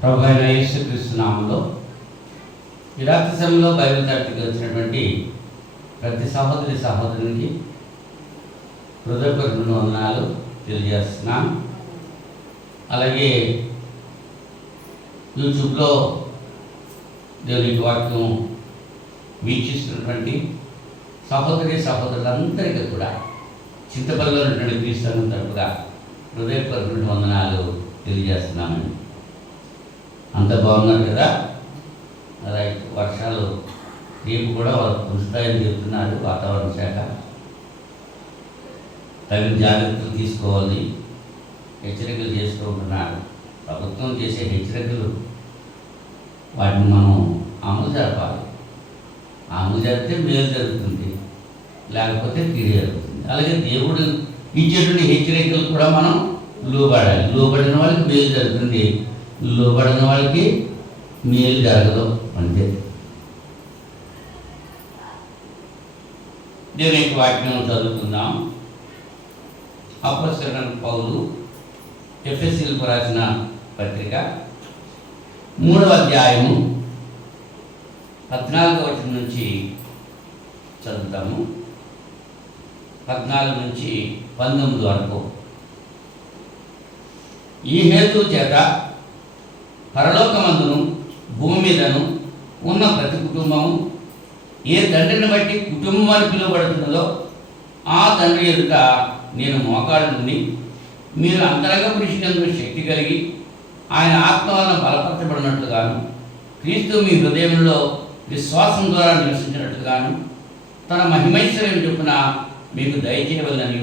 ప్రభు అయిన యేసుక్రీస్తు నామములో ఈ రాత్రి సమయంలో బైబిల్ తరగతికి వచ్చినటువంటి ప్రతి సహోదరునికి హృదయపూర్వక వందనాలు తెలియజేస్తున్నాను. అలాగే యూట్యూబ్లో దేవునికి వాక్యం వీక్షిస్తున్నటువంటి సహోదరులందరికీ కూడా చింతపల్లిలో ఉన్నటువంటి క్రీస్తు తరపుగా హృదయపూర్వక వందనాలు తెలియజేస్తున్నామండి. అంత బాగున్నారు కదా? రైట్. వర్షాలు రేపు కూడా కురుస్తాయని చెప్తున్నారు వాతావరణ శాఖ. తగిన జాగ్రత్తలు తీసుకోవాలి, హెచ్చరికలు చేసుకుంటున్నారు. ప్రభుత్వం చేసే హెచ్చరికలు వాటిని మనం అమలు జరపాలి. అమలు జరిపితే మేలు జరుగుతుంది, లేకపోతే కీడు జరుగుతుంది. అలాగే దేవుడు ఇచ్చేటువంటి హెచ్చరికలు కూడా మనం లోబడాలి. లోబడిన వాళ్ళకి మేలు జరుగుతుంది, లోబడిన వాళ్ళకి మేలు జరగదు. అంతే. దేవుని యొక్క వాక్యం చదువుకుందాం. అపోస్తలుడైన పౌలు ఎఫెసీయులకు రాసిన పత్రిక 3వ అధ్యాయము 14వ వచనం నుంచి చదువుతాము. 14 నుంచి 19 వరకు. ఈ హేతు చేత పరలోకమందును భూమి మీదను ఉన్న ప్రతి కుటుంబము ఏ తండ్రిని బట్టి కుటుంబం అని పిలువబడుతున్నదో ఆ తండ్రి ఎదుట నేను మోకాళ్ళ నుండి మీరు అంతరంగ పురుషులందు శక్తి కలిగి ఆయన ఆత్మ వలన బలపరచబడినట్లుగాను క్రీస్తు మీ హృదయంలో విశ్వాసం ద్వారా నివసించినట్లుగాను తన మహిమైశ్వర్యం చొప్పున మీకు దయచేయవలనని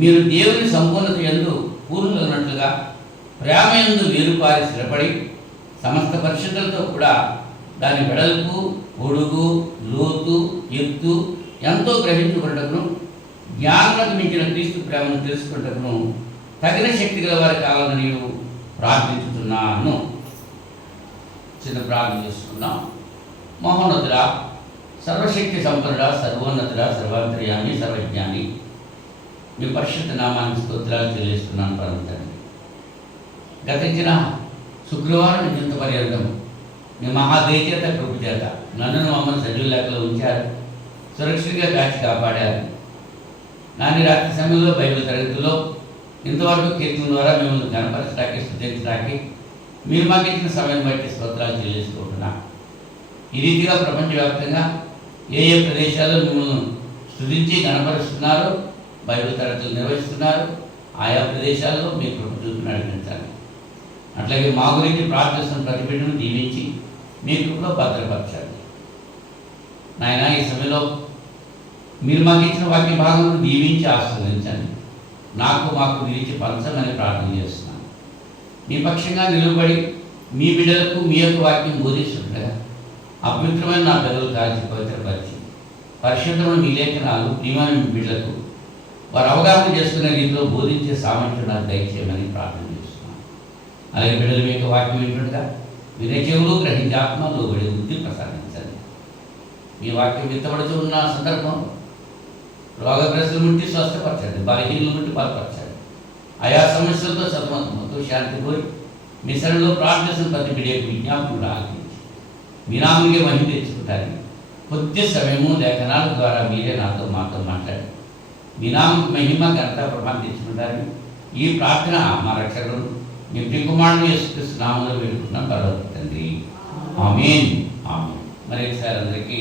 మీరు దేవుని సంపూర్ణత యందు పూర్ణులైనట్లుగా ప్రేమ యందు వేరుపారి స్థిరపడి సమస్త పరిశుద్ధులతో కూడా దాని వెడల్పు, పొడుగు, లోతు, ఎత్తు ఎంతో గ్రహించుకున్నటకును జ్ఞానానికి మించిన క్రీస్తు ప్రేమను తెలుసుకున్నటకును తగిన శక్తి గల వారి కావాలని నేను ప్రార్థించుతున్నాను. చిన్న ప్రార్థన చేసుకున్నాం. మహోన్నతుడా, సర్వశక్తి సంపన్నుడా, సర్వోన్నతుడా, సర్వాంతర్యామి, సర్వజ్ఞాని, మీ పరిశుద్ధ నామానికి స్తోత్రాలు చెల్లిస్తున్నాను. ప్రార్థించండి. గతించిన శుక్రవారం నుంచి ఇంత పర్యంతం మీ మహాదయచేత కృప చేత నన్ను మమ్మల్ని సజీవ లెక్కలో ఉంచారు, సురక్షితంగా కాచి కాపాడారు. నాని రాత్రి సమయంలో బైబిల్ తరగతిలో ఇంతవరకు కీర్తన ద్వారా మిమ్మల్ని గణపరచడానికి, స్తుతించడానికి మీరు మాకు ఇచ్చిన సమయం బట్టి స్తోత్రాలు చెల్లించుకుంటున్నా. ఈ రీతిగా ప్రపంచవ్యాప్తంగా ఏ ఏ ప్రదేశాల్లో మిమ్మల్ని స్తుతించి గణపరుస్తున్నారు, బైబిల్ తరగతులు నిర్వహిస్తున్నారు, ఆయా ప్రదేశాల్లో మీ కృప చూపి నడిపించాలి. అట్లాగే మా గురించి ప్రార్థిస్తున్న ప్రతి బిడ్డను దీవించి మీ కృపలో భద్రపరచండి. నాయన, ఈ సమయంలో మీరు మాకు ఇచ్చిన వాక్య భాగంలో దీవించి ఆస్వాదించండి. మాకు విరిచి పంచమని ప్రార్థన చేస్తున్నాను. మీ పక్షంగా నిలబడి మీ బిడ్డలకు మీ యొక్క వాక్యం బోధిస్తుండగా అపవిత్రమైన నా పిల్లలు కాల్చి పవిత్రపరిచి పరిశుద్ధమైన మీ లేఖనాలు ప్రియమైన మీ బిడ్డలకు వారు అవగాహన చేసుకునే రీతిలో బోధించే సామర్థ్యం నాకు దయచేయమని ప్రార్థన చేస్తున్నాను. అలాగే బిడ్డలు మీ యొక్క వాక్యం వింటుండగా వినే చెవులు గ్రహించి ఆత్మ లోబడి బుద్ధి ప్రసాదించండి. మీ వాక్యం విత్తబడుతూ ఉన్న సందర్భం రోగగ్రస్తులు ముట్టి స్వస్థపరచండి, బలహీనలు ముట్టి బలపరచండి. ఆయా సమస్యలతో సతమతమవుతూ శాంతి కోరి మీ సరళలో ప్రార్థిస్తున్న ప్రతి బిడ్డకు విజ్ఞాపనం ఆలకించి మీ నామకే మహిమ తెచ్చుకుంటారని కొద్ది సమయము లేఖనాల ద్వారా మీరే మాతో మాట్లాడి మీ నామ మహిమ ఘనత ప్రభావం తెచ్చుకుంటారని ఈ ప్రార్థన మా రక్షకుడు మీ ప్రియకుమారుడు యేసుక్రీస్తు నామములో వేడుకుంటున్నాం పరలోక తండ్రి. ఆమేన్. ఆమేన్. మరి ఒకసారి అందరికీ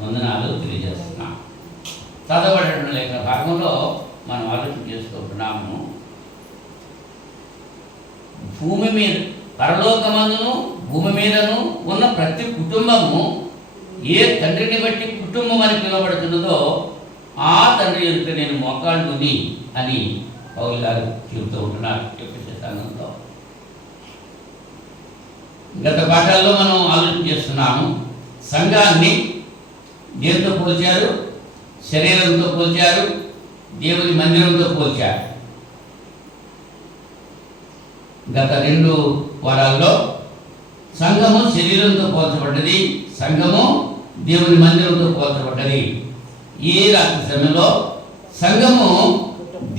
వందనాలు తెలియజేస్తున్నాం. చదవబడిన లేఖన భాగంలో మనం ఆలోచన చేసుకుంటున్నాము. భూమి మీద పరలోకమందును భూమి మీదను ఉన్న ప్రతి కుటుంబము ఏ తండ్రిని బట్టి కుటుంబం అని పిలువబడుతున్నదో ఆ తండ్రి ఎదుట నేను మోకాళ్ళుని అని పౌలు గారు చెబుతూ ఉంటున్నారు ఎఫెసీ సంఘంలో. గత పాఠాల్లో మనం ఆలోచన చేస్తున్నాము. సంఘాన్ని దేనితో పోల్చారు? శరీరంతో పోల్చారు, దేవుని మందిరంతో పోల్చారు. గత 2 వారాల్లో సంఘము శరీరంతో పోల్చబడ్డది, సంఘము దేవుని మందిరంతో పోల్చబడ్డది. ఈ రాత్రి సమయంలో సంఘము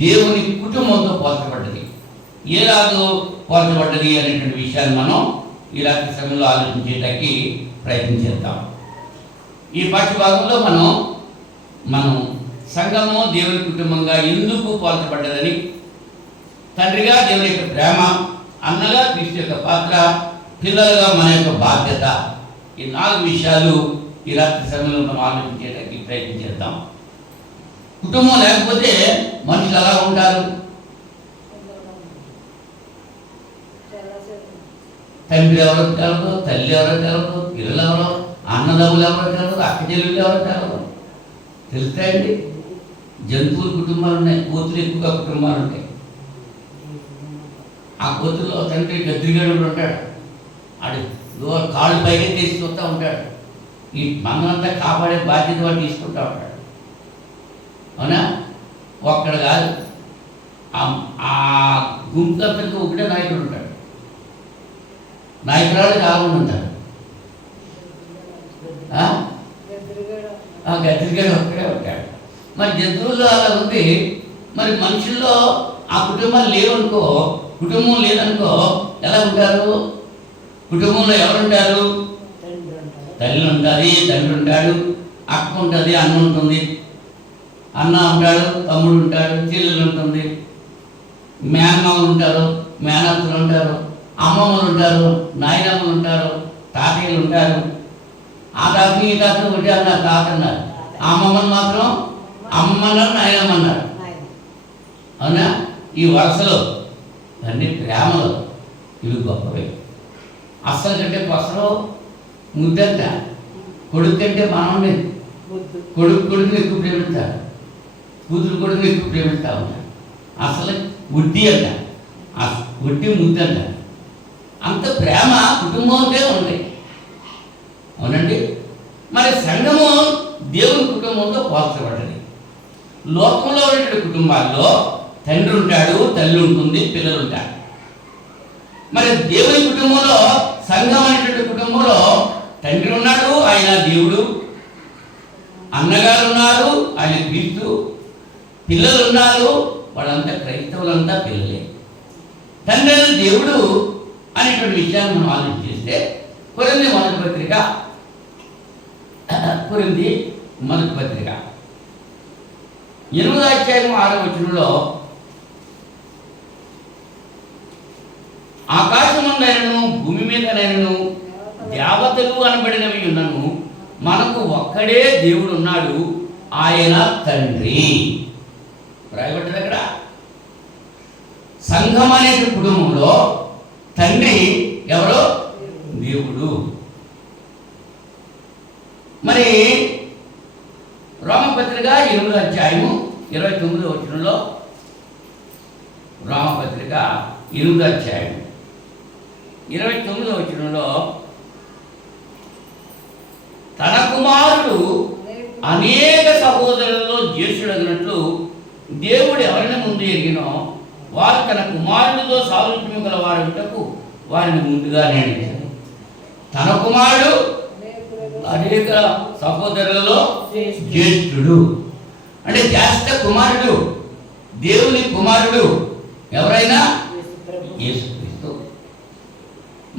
దేవుని కుటుంబంతో పోల్చబడ్డది. ఏలాగో పోల్చబడ్డది అనేటువంటి విషయాన్ని మనం ఈ రాత్రి సమయంలో ఆలోచించేటకి ప్రయత్నం చేద్దాం. ఈ పాఠ్య భాగంలో మనం సంఘము దేవుని కుటుంబంగా ఎందుకు పోల్చబడ్డదని, తండ్రిగా దేవుని యొక్క ప్రేమ, అన్నగా క్రీస్తు యొక్క పాత్ర, పిల్లలుగా మన యొక్క బాధ్యత, ఈ 4 విషయాలు ఈ రాత్రి సమయంలో మనం ఆలోచించేటకి ప్రయత్నం చేద్దాం. కుటుంబం లేకపోతే మనుషులు ఎలా ఉంటారు? తండ్రి ఎవరో తెలదు, తల్లి ఎవరో తెలదు, పిల్లలు ఎవరో, అన్నదమ్ములు ఎవరో తెలదు, అక్క చెల్లెళ్ళు ఎవరో తెలదు. తెలుస్తాయండి. జంతువుల కుటుంబాలు ఉన్నాయి, కోతులు ఎక్కువగా కుటుంబాలు ఉంటాయి. ఆ కోతుల్లో తండ్రి గద్దిగాడు ఉంటాడు, ఆడు కాళ్ళు పైకి తీసుకొస్తూ ఉంటాడు. ఈ మనమంతా కాపాడే బాధ్యత వాడు తీసుకుంటూ ఉంటాడు. అవునా? ఒక్కడు కాదు, ఆ గుంపు అంతటికి ఒకటే నాయకుడు ఉంటాడు. నాయకురాలు చాలా మంది ఉంటారు. గద్దిగాడు ఒక్కడే ఉంటాడు. మరి జంతువుల్లో అలా ఉంది. మరి మనుషుల్లో ఆ కుటుంబాలు లేవనుకో, కుటుంబం లేదనుకో ఎలా ఉంటారు? కుటుంబంలో ఎవరుంటారు? తల్లి ఉంటుంది, తండ్రి ఉంటాడు, అక్క ఉంటుంది, అన్న ఉంటుంది, అన్న ఉంటాడు, తమ్ముడు ఉంటాడు, చెల్లెలు ఉంటుంది, మేనమామలు ఉంటారు, మేనత్తలు ఉంటారు, అమ్మమ్మలు ఉంటారు, నాయనమ్మలు ఉంటారు, తాతయ్యలు ఉంటారు. ఆ తాతని ఈ తాతను ఒకటి అన్నారు, తాత అన్నారు. అమ్మమ్మని మాత్రం అమ్మన్నారు, నాయనమ్మన్నారు. అవునా? ఈ వరుసలో అన్ని ప్రేమలు ఇవి గొప్పవి. అస్సలు కంటే కొసలో ముద్దంట. కొడుకు కంటే మనల్ని కొడుకుని ఎక్కువ ప్రేమిస్తారు, కూతురు కొడుకుని ఎక్కువ ప్రేమిస్తూ ఉంటారు. అసలు వడ్డీ అంట, వడ్డీ ముద్దంట. అంత ప్రేమ కుటుంబంకే ఉంది. అవునండి. మరి సంఘము దేవుని కుటుంబంతో పోల్చబడ్డది. లోకంలో ఉండే కుటుంబాల్లో తండ్రి ఉంటాడు, తల్లి ఉంటుంది, పిల్లలు ఉంటారు. మరి దేవుని కుటుంబంలో, సంఘం అనేటువంటి కుటుంబంలో తండ్రి ఉన్నాడు, ఆయన దేవుడు, అన్నగారు ఉన్నారు, ఆయన క్రీస్తు, పిల్లలు ఉన్నారు, వాళ్ళంతా క్రైస్తవులంతా పిల్లలే. తండ్రి దేవుడు అనేటువంటి విషయాన్ని మనం ఆలోచిస్తే కొరింథీ మొదటి పత్రిక 8వ అధ్యాయం 6వ వచనంలో, ఆకాశమందైనను భూమి మీదనైనను దేవతలు అనబడినవి ఉన్నను మనకు ఒక్కడే దేవుడు ఉన్నాడు, ఆయన తండ్రి. రాయబడ్డది అక్కడ. సంఘం అనే కుటుంబంలో తండ్రి ఎవరో? దేవుడు. మరి రోమపత్రిక 8వ అధ్యాయము 29వ వచనంలో, రోమపత్రిక 8వ అధ్యాయం 29వ వచనంలో, తన కుమారుడు అనేక సహోదరులలో జ్యేష్ఠుడగినట్లు దేవుడు ఎవరిని ముందు ఎరిగినో వారు తన కుమారుడితో సారూప్యము గల వారుటకు వారిని ముందుగా నిర్ణయించారు. తన కుమారుడు అనేక సహోదరులలో జ్యేష్ఠుడు. అంటే జ్యేష్ఠ కుమారుడు, దేవుని కుమారుడు ఎవరైనా యేసుక్రీస్తు.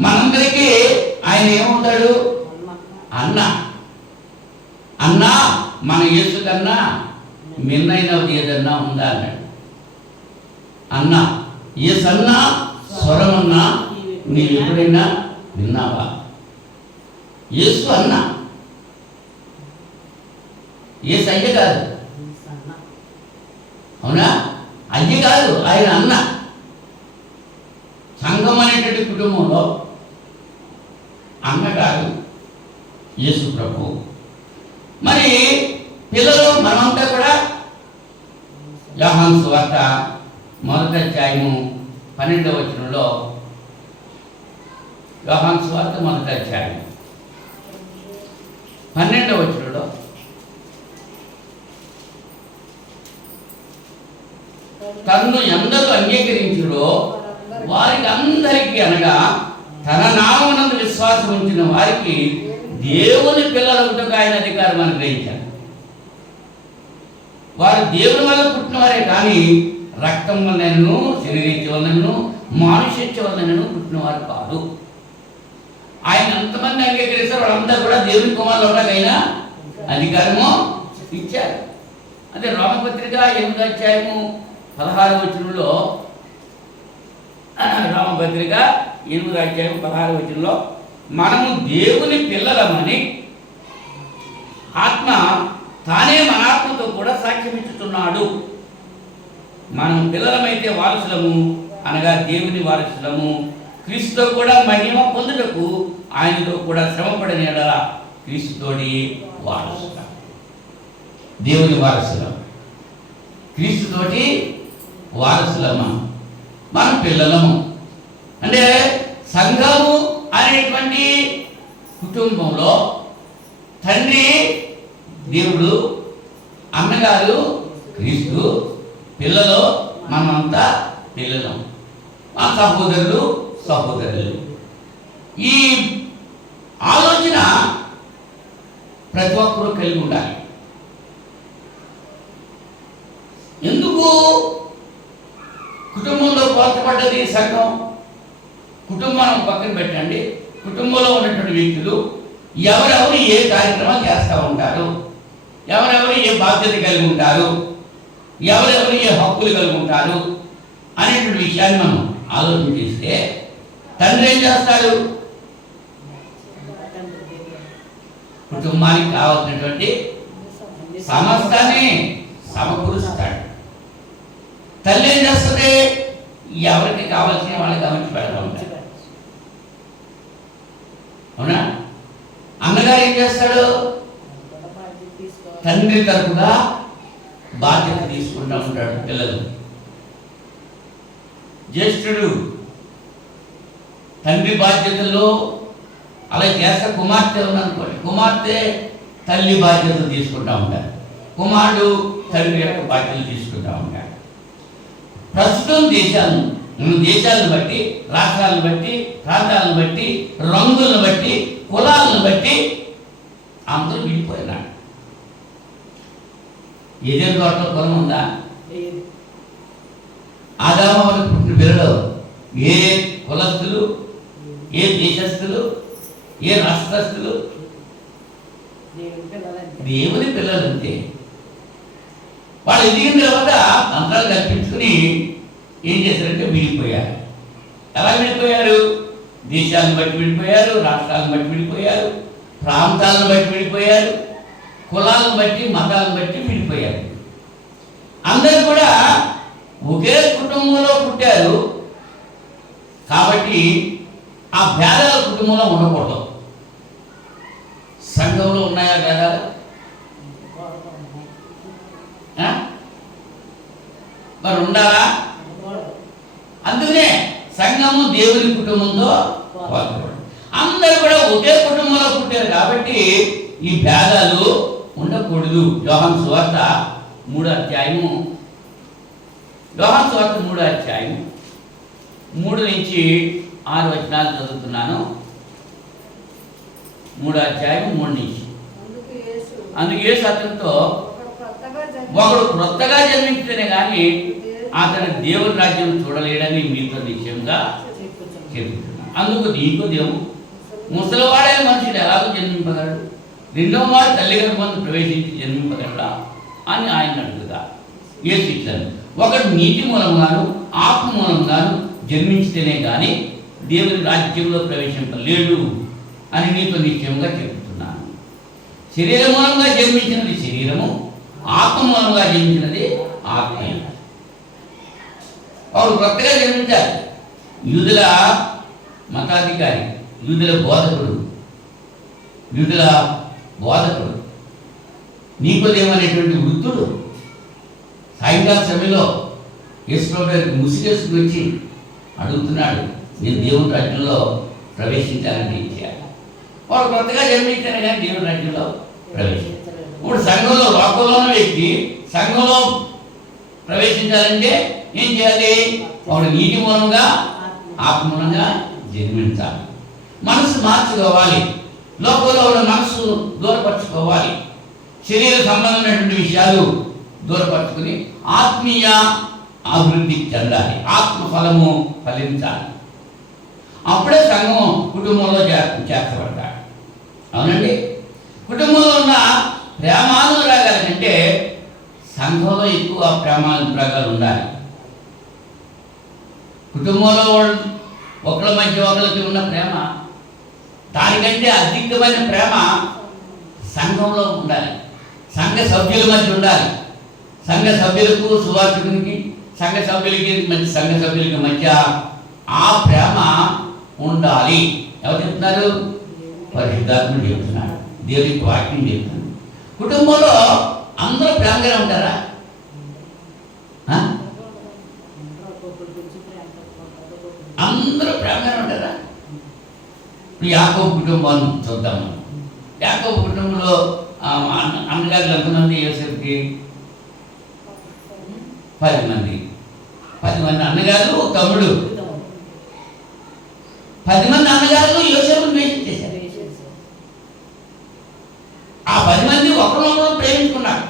మనందరికీ ఆయన ఏమవుతాడు? అన్న. అన్న మన యేసు కన్నా మిన్నైనది ఏదన్నా ఉందా అన్నాడు. అన్న, యేసన్న స్వరమన్నా నీవు ఎప్పుడైనా విన్నావా? యేసు అన్న, యేసు అయ్య కాదు. అవునా? అయ్య కాదు, ఆయన అన్న. సంఘం అనేటువంటి కుటుంబంలో అన్న కాదు, యేసు ప్రభు. మరి పిల్లలు మనమంతా కూడా యోహాను సువార్త 1వ అధ్యాయము 12వ వచనంలో, యోహాను సువార్త 1వ అధ్యాయం 12వ వచనంలో, తన్ను ఎందరూ అంగీకరించుడో వారికి అందరికీ, అనగా తన నామమునందు విశ్వాసం ఉంచిన వారికి దేవుని పిల్లలకు ఆయన అధికారం అనుగ్రహించారు. వారు దేవుని వల్ల పుట్టినవారే కానీ రక్తం వలనను, శరీరీత్య వలనను, మానుష్యత్య వలనను పుట్టినవారు కాదు. ఆయన ఎంతమంది అంగీకరిస్తారు వాళ్ళందరూ కూడా దేవుని కుమారులు ఉండగైనా అధికారము ఇచ్చారు. అదే రోమపత్రిక 8వ అధ్యాయము 16వ వచనంలో, రోమపత్రిక 8వ అధ్యాయం 16వ వచనంలో, మనము దేవుని పిల్లలమని ఆత్మ తానే మన ఆత్మతో కూడా సాక్ష్యమిచ్చుతున్నాడు. మనం పిల్లలమైతే వారసులము, అనగా దేవుని వారసులము, క్రీస్తుతో కూడా మహిమ పొందుటకు ఆయనతో కూడా శ్రమపడిన యెడల క్రీస్తుతోటి వారసులం. దేవుని వారసులం, క్రీస్తుతోటి వారసులము, మనం పిల్లలము. అంటే సంఘము అనేటువంటి కుటుంబంలో తండ్రి దేవుడు, అన్నగారు క్రీస్తు, పిల్లలు మనమంతా పిల్లలం, మా సహోదరులు సహోదరులు. ఈ ఆలోచన ప్రతి ఒక్కరూ కలిగి ఉండాలి. ఎందుకు కుటుంబంలో పోల్చబడ్డది సంఘం? కుటుంబాన్ని పక్కన పెట్టండి, కుటుంబంలో ఉన్నటువంటి వ్యక్తులు ఎవరెవరు ఏ కార్యక్రమాలు చేస్తూ ఉంటారు, ఎవరెవరు ఏ బాధ్యత కలిగి ఉంటారు, ఎవరెవరు ఏ హక్కులు కలిగి ఉంటారు అనేటువంటి విషయాన్ని మనం ఆలోచన చేస్తే, తండ్రి ఏం చేస్తాడు? కుటుంబానికి కావాల్సినటువంటి సమస్తాన్ని సమకూరుస్తాడు. తల్లి ఏం చేస్తుంది? ఎవరికి కావాల్సిన వాళ్ళకి గమనించి పెడతా ఉంటాడు. అవునా? అన్నగారు ఏం చేస్తాడు? తండ్రి తరపుగా బాధ్యత తీసుకుంటూ ఉంటాడు పిల్లలు. జ్యేష్ఠుడు తండ్రి బాధ్యతల్లో అలా చేస్తే, కుమార్తె ఉందనుకోండి, కుమార్తె తల్లి బాధ్యతలు తీసుకుంటూ ఉంటారు, కుమారుడు తండ్రి యొక్క బాధ్యతలు తీసుకుంటూ ఉంటాడు. ప్రస్తుతం దేశాలను బట్టి, రాష్ట్రాలను బట్టి, ప్రాంతాలను బట్టి, రంగులను బట్టి, కులాలను బట్టి అందరూ విడిపోయినాడు. ఏదైనా తోటలో కులం ఉందా? ఆదాము పుట్టిన పిల్లలు ఏ కులస్తులు, ఏ దేశస్తులు, ఏ రాష్ట్రస్తులు? దేవుని పిల్లలు అంతే. వాళ్ళు ఎదిగిన తర్వాత అంతరాలు కల్పించుకుని ఏం చేశారంటే విడిపోయారు. ఎలా విడిపోయారు? దేశాలను బట్టి విడిపోయారు, రాష్ట్రాలను బట్టి విడిపోయారు, ప్రాంతాలను బట్టి విడిపోయారు, కులాలను బట్టి, మతాలను బట్టి విడిపోయారు. అందరూ కూడా ఒకే కుటుంబంలో పుట్టారు కాబట్టి ఆ భేదాలు కుటుంబంలో ఉండకూడదు. సంఘంలో ఉన్నాయా భేదాలు? మరి ఉండాలా? అందుకనే సంఘము దేవుని కుటుంబంతో అందరూ కూడా ఒకే కుటుంబంలో పుట్టారు కాబట్టి ఈ భేదాలు ఉండకూడదు. యోహాను సువార్త 3వ అధ్యాయము, యోహాను సువార్త 3వ అధ్యాయము 3 నుంచి 6 వచనాలు చదువుతున్నాను. 3వ అధ్యాయం 3 నుంచి. అందుకు యేసు అతనితో, ఒకడు క్రొత్తగా జన్మించితేనే కానీ అతని దేవుని రాజ్యం చూడలేడని మీతో నిశ్చయంగా చెబుతున్నాను. అందుకు నీకోదేమో, ముసలివాడైన మనుషుడు ఎలాగో జన్మింపగలడు? రెండవ వాడు తల్లి గర్భంలో ప్రవేశించి జన్మింపగలడా అని ఆయన అడుగుగా యేసు ఇచ్చాను, ఒకడు నీటి మూలంగాను ఆత్మ మూలంగాను జన్మించితేనే కానీ దేవుని రాజ్యంలో ప్రవేశింపలేడు అని నీతో నిశ్చయంగా చెబుతున్నాను. శరీర మూలంగా జన్మించినది శరీరము, ఆత్మ మూలంగా జన్మించినది ఆత్మ. వాడు కొత్తగా జన్మించారు. యూదుల మతాధికారి, యూదుల బోధకుడు నీకోదేమనేటువంటి వృద్ధుడు సాయంకాల సమయంలో యేసుప్రభువు గారికి ముసిగేసుకుని వచ్చి అడుగుతున్నాడు, నేను దేవుని రాజ్యంలో ప్రవేశించాలంటే ఏం చేయాలి? వాడు కొత్తగా జన్మించాను కానీ దేవుని రాజ్యంలో ప్రవేశించాలి. ఇప్పుడు సంఘంలో, లోకంలో ఉన్న వ్యక్తి సంఘంలో ప్రవేశించాలంటే ఏం చేయాలి? వాడు నీటి మూలంగా ఆత్మ మూలంగా జన్మించాలి. మనసు మార్చుకోవాలి, లోకంలో ఉన్న మనసు దూరపరచుకోవాలి, శరీర సంబంధమైనటువంటి విషయాలు దూరపరచుకుని ఆత్మీయ అభివృద్ధి చెందాలి, ఆత్మ ఫలము ఫలించాలి. అప్పుడే సంఘం కుటుంబంలో చేర్చబడతాడు. అవునండి, కుటుంబంలో ఉన్న ప్రేమానురాగాల కంటే సంఘంలో ఎక్కువ ప్రేమానురాగాలు ఉండాలి. కుటుంబంలో ఒకళ్ళ మధ్య ఒకరికి ఉన్న ప్రేమ దానికంటే అధికమైన ప్రేమ సంఘంలో ఉండాలి, సంఘ సభ్యుల మధ్య ఉండాలి. సంఘ సభ్యులకు సువార్తికునికి సంఘ సభ్యులకి మధ్య ఆ ప్రేమ ఉండాలి. ఎవరు చెప్తున్నారు? పరిశుద్ధాత్ముడు చెప్తున్నాడు, దేవుని వాక్యం చెప్తున్నాడు. కుటుంబంలో అందరూ ప్రేమగానే ఉంటారా? అందరూ ప్రేమగానే ఉంటారా? యాకోబు కుటుంబాన్ని చూద్దాం. యాకోబు కుటుంబంలో అన్నగారు ఎంతమంది? యోసేపుకి 10 మంది. 10 మంది అన్నగారు, తమ్ముడు. 10 మంది అన్నగారు యోసేపుని ద్వేషించేశారు. ఆ 10 మంది ఒకరినొకరు ప్రేమించుకున్నారు,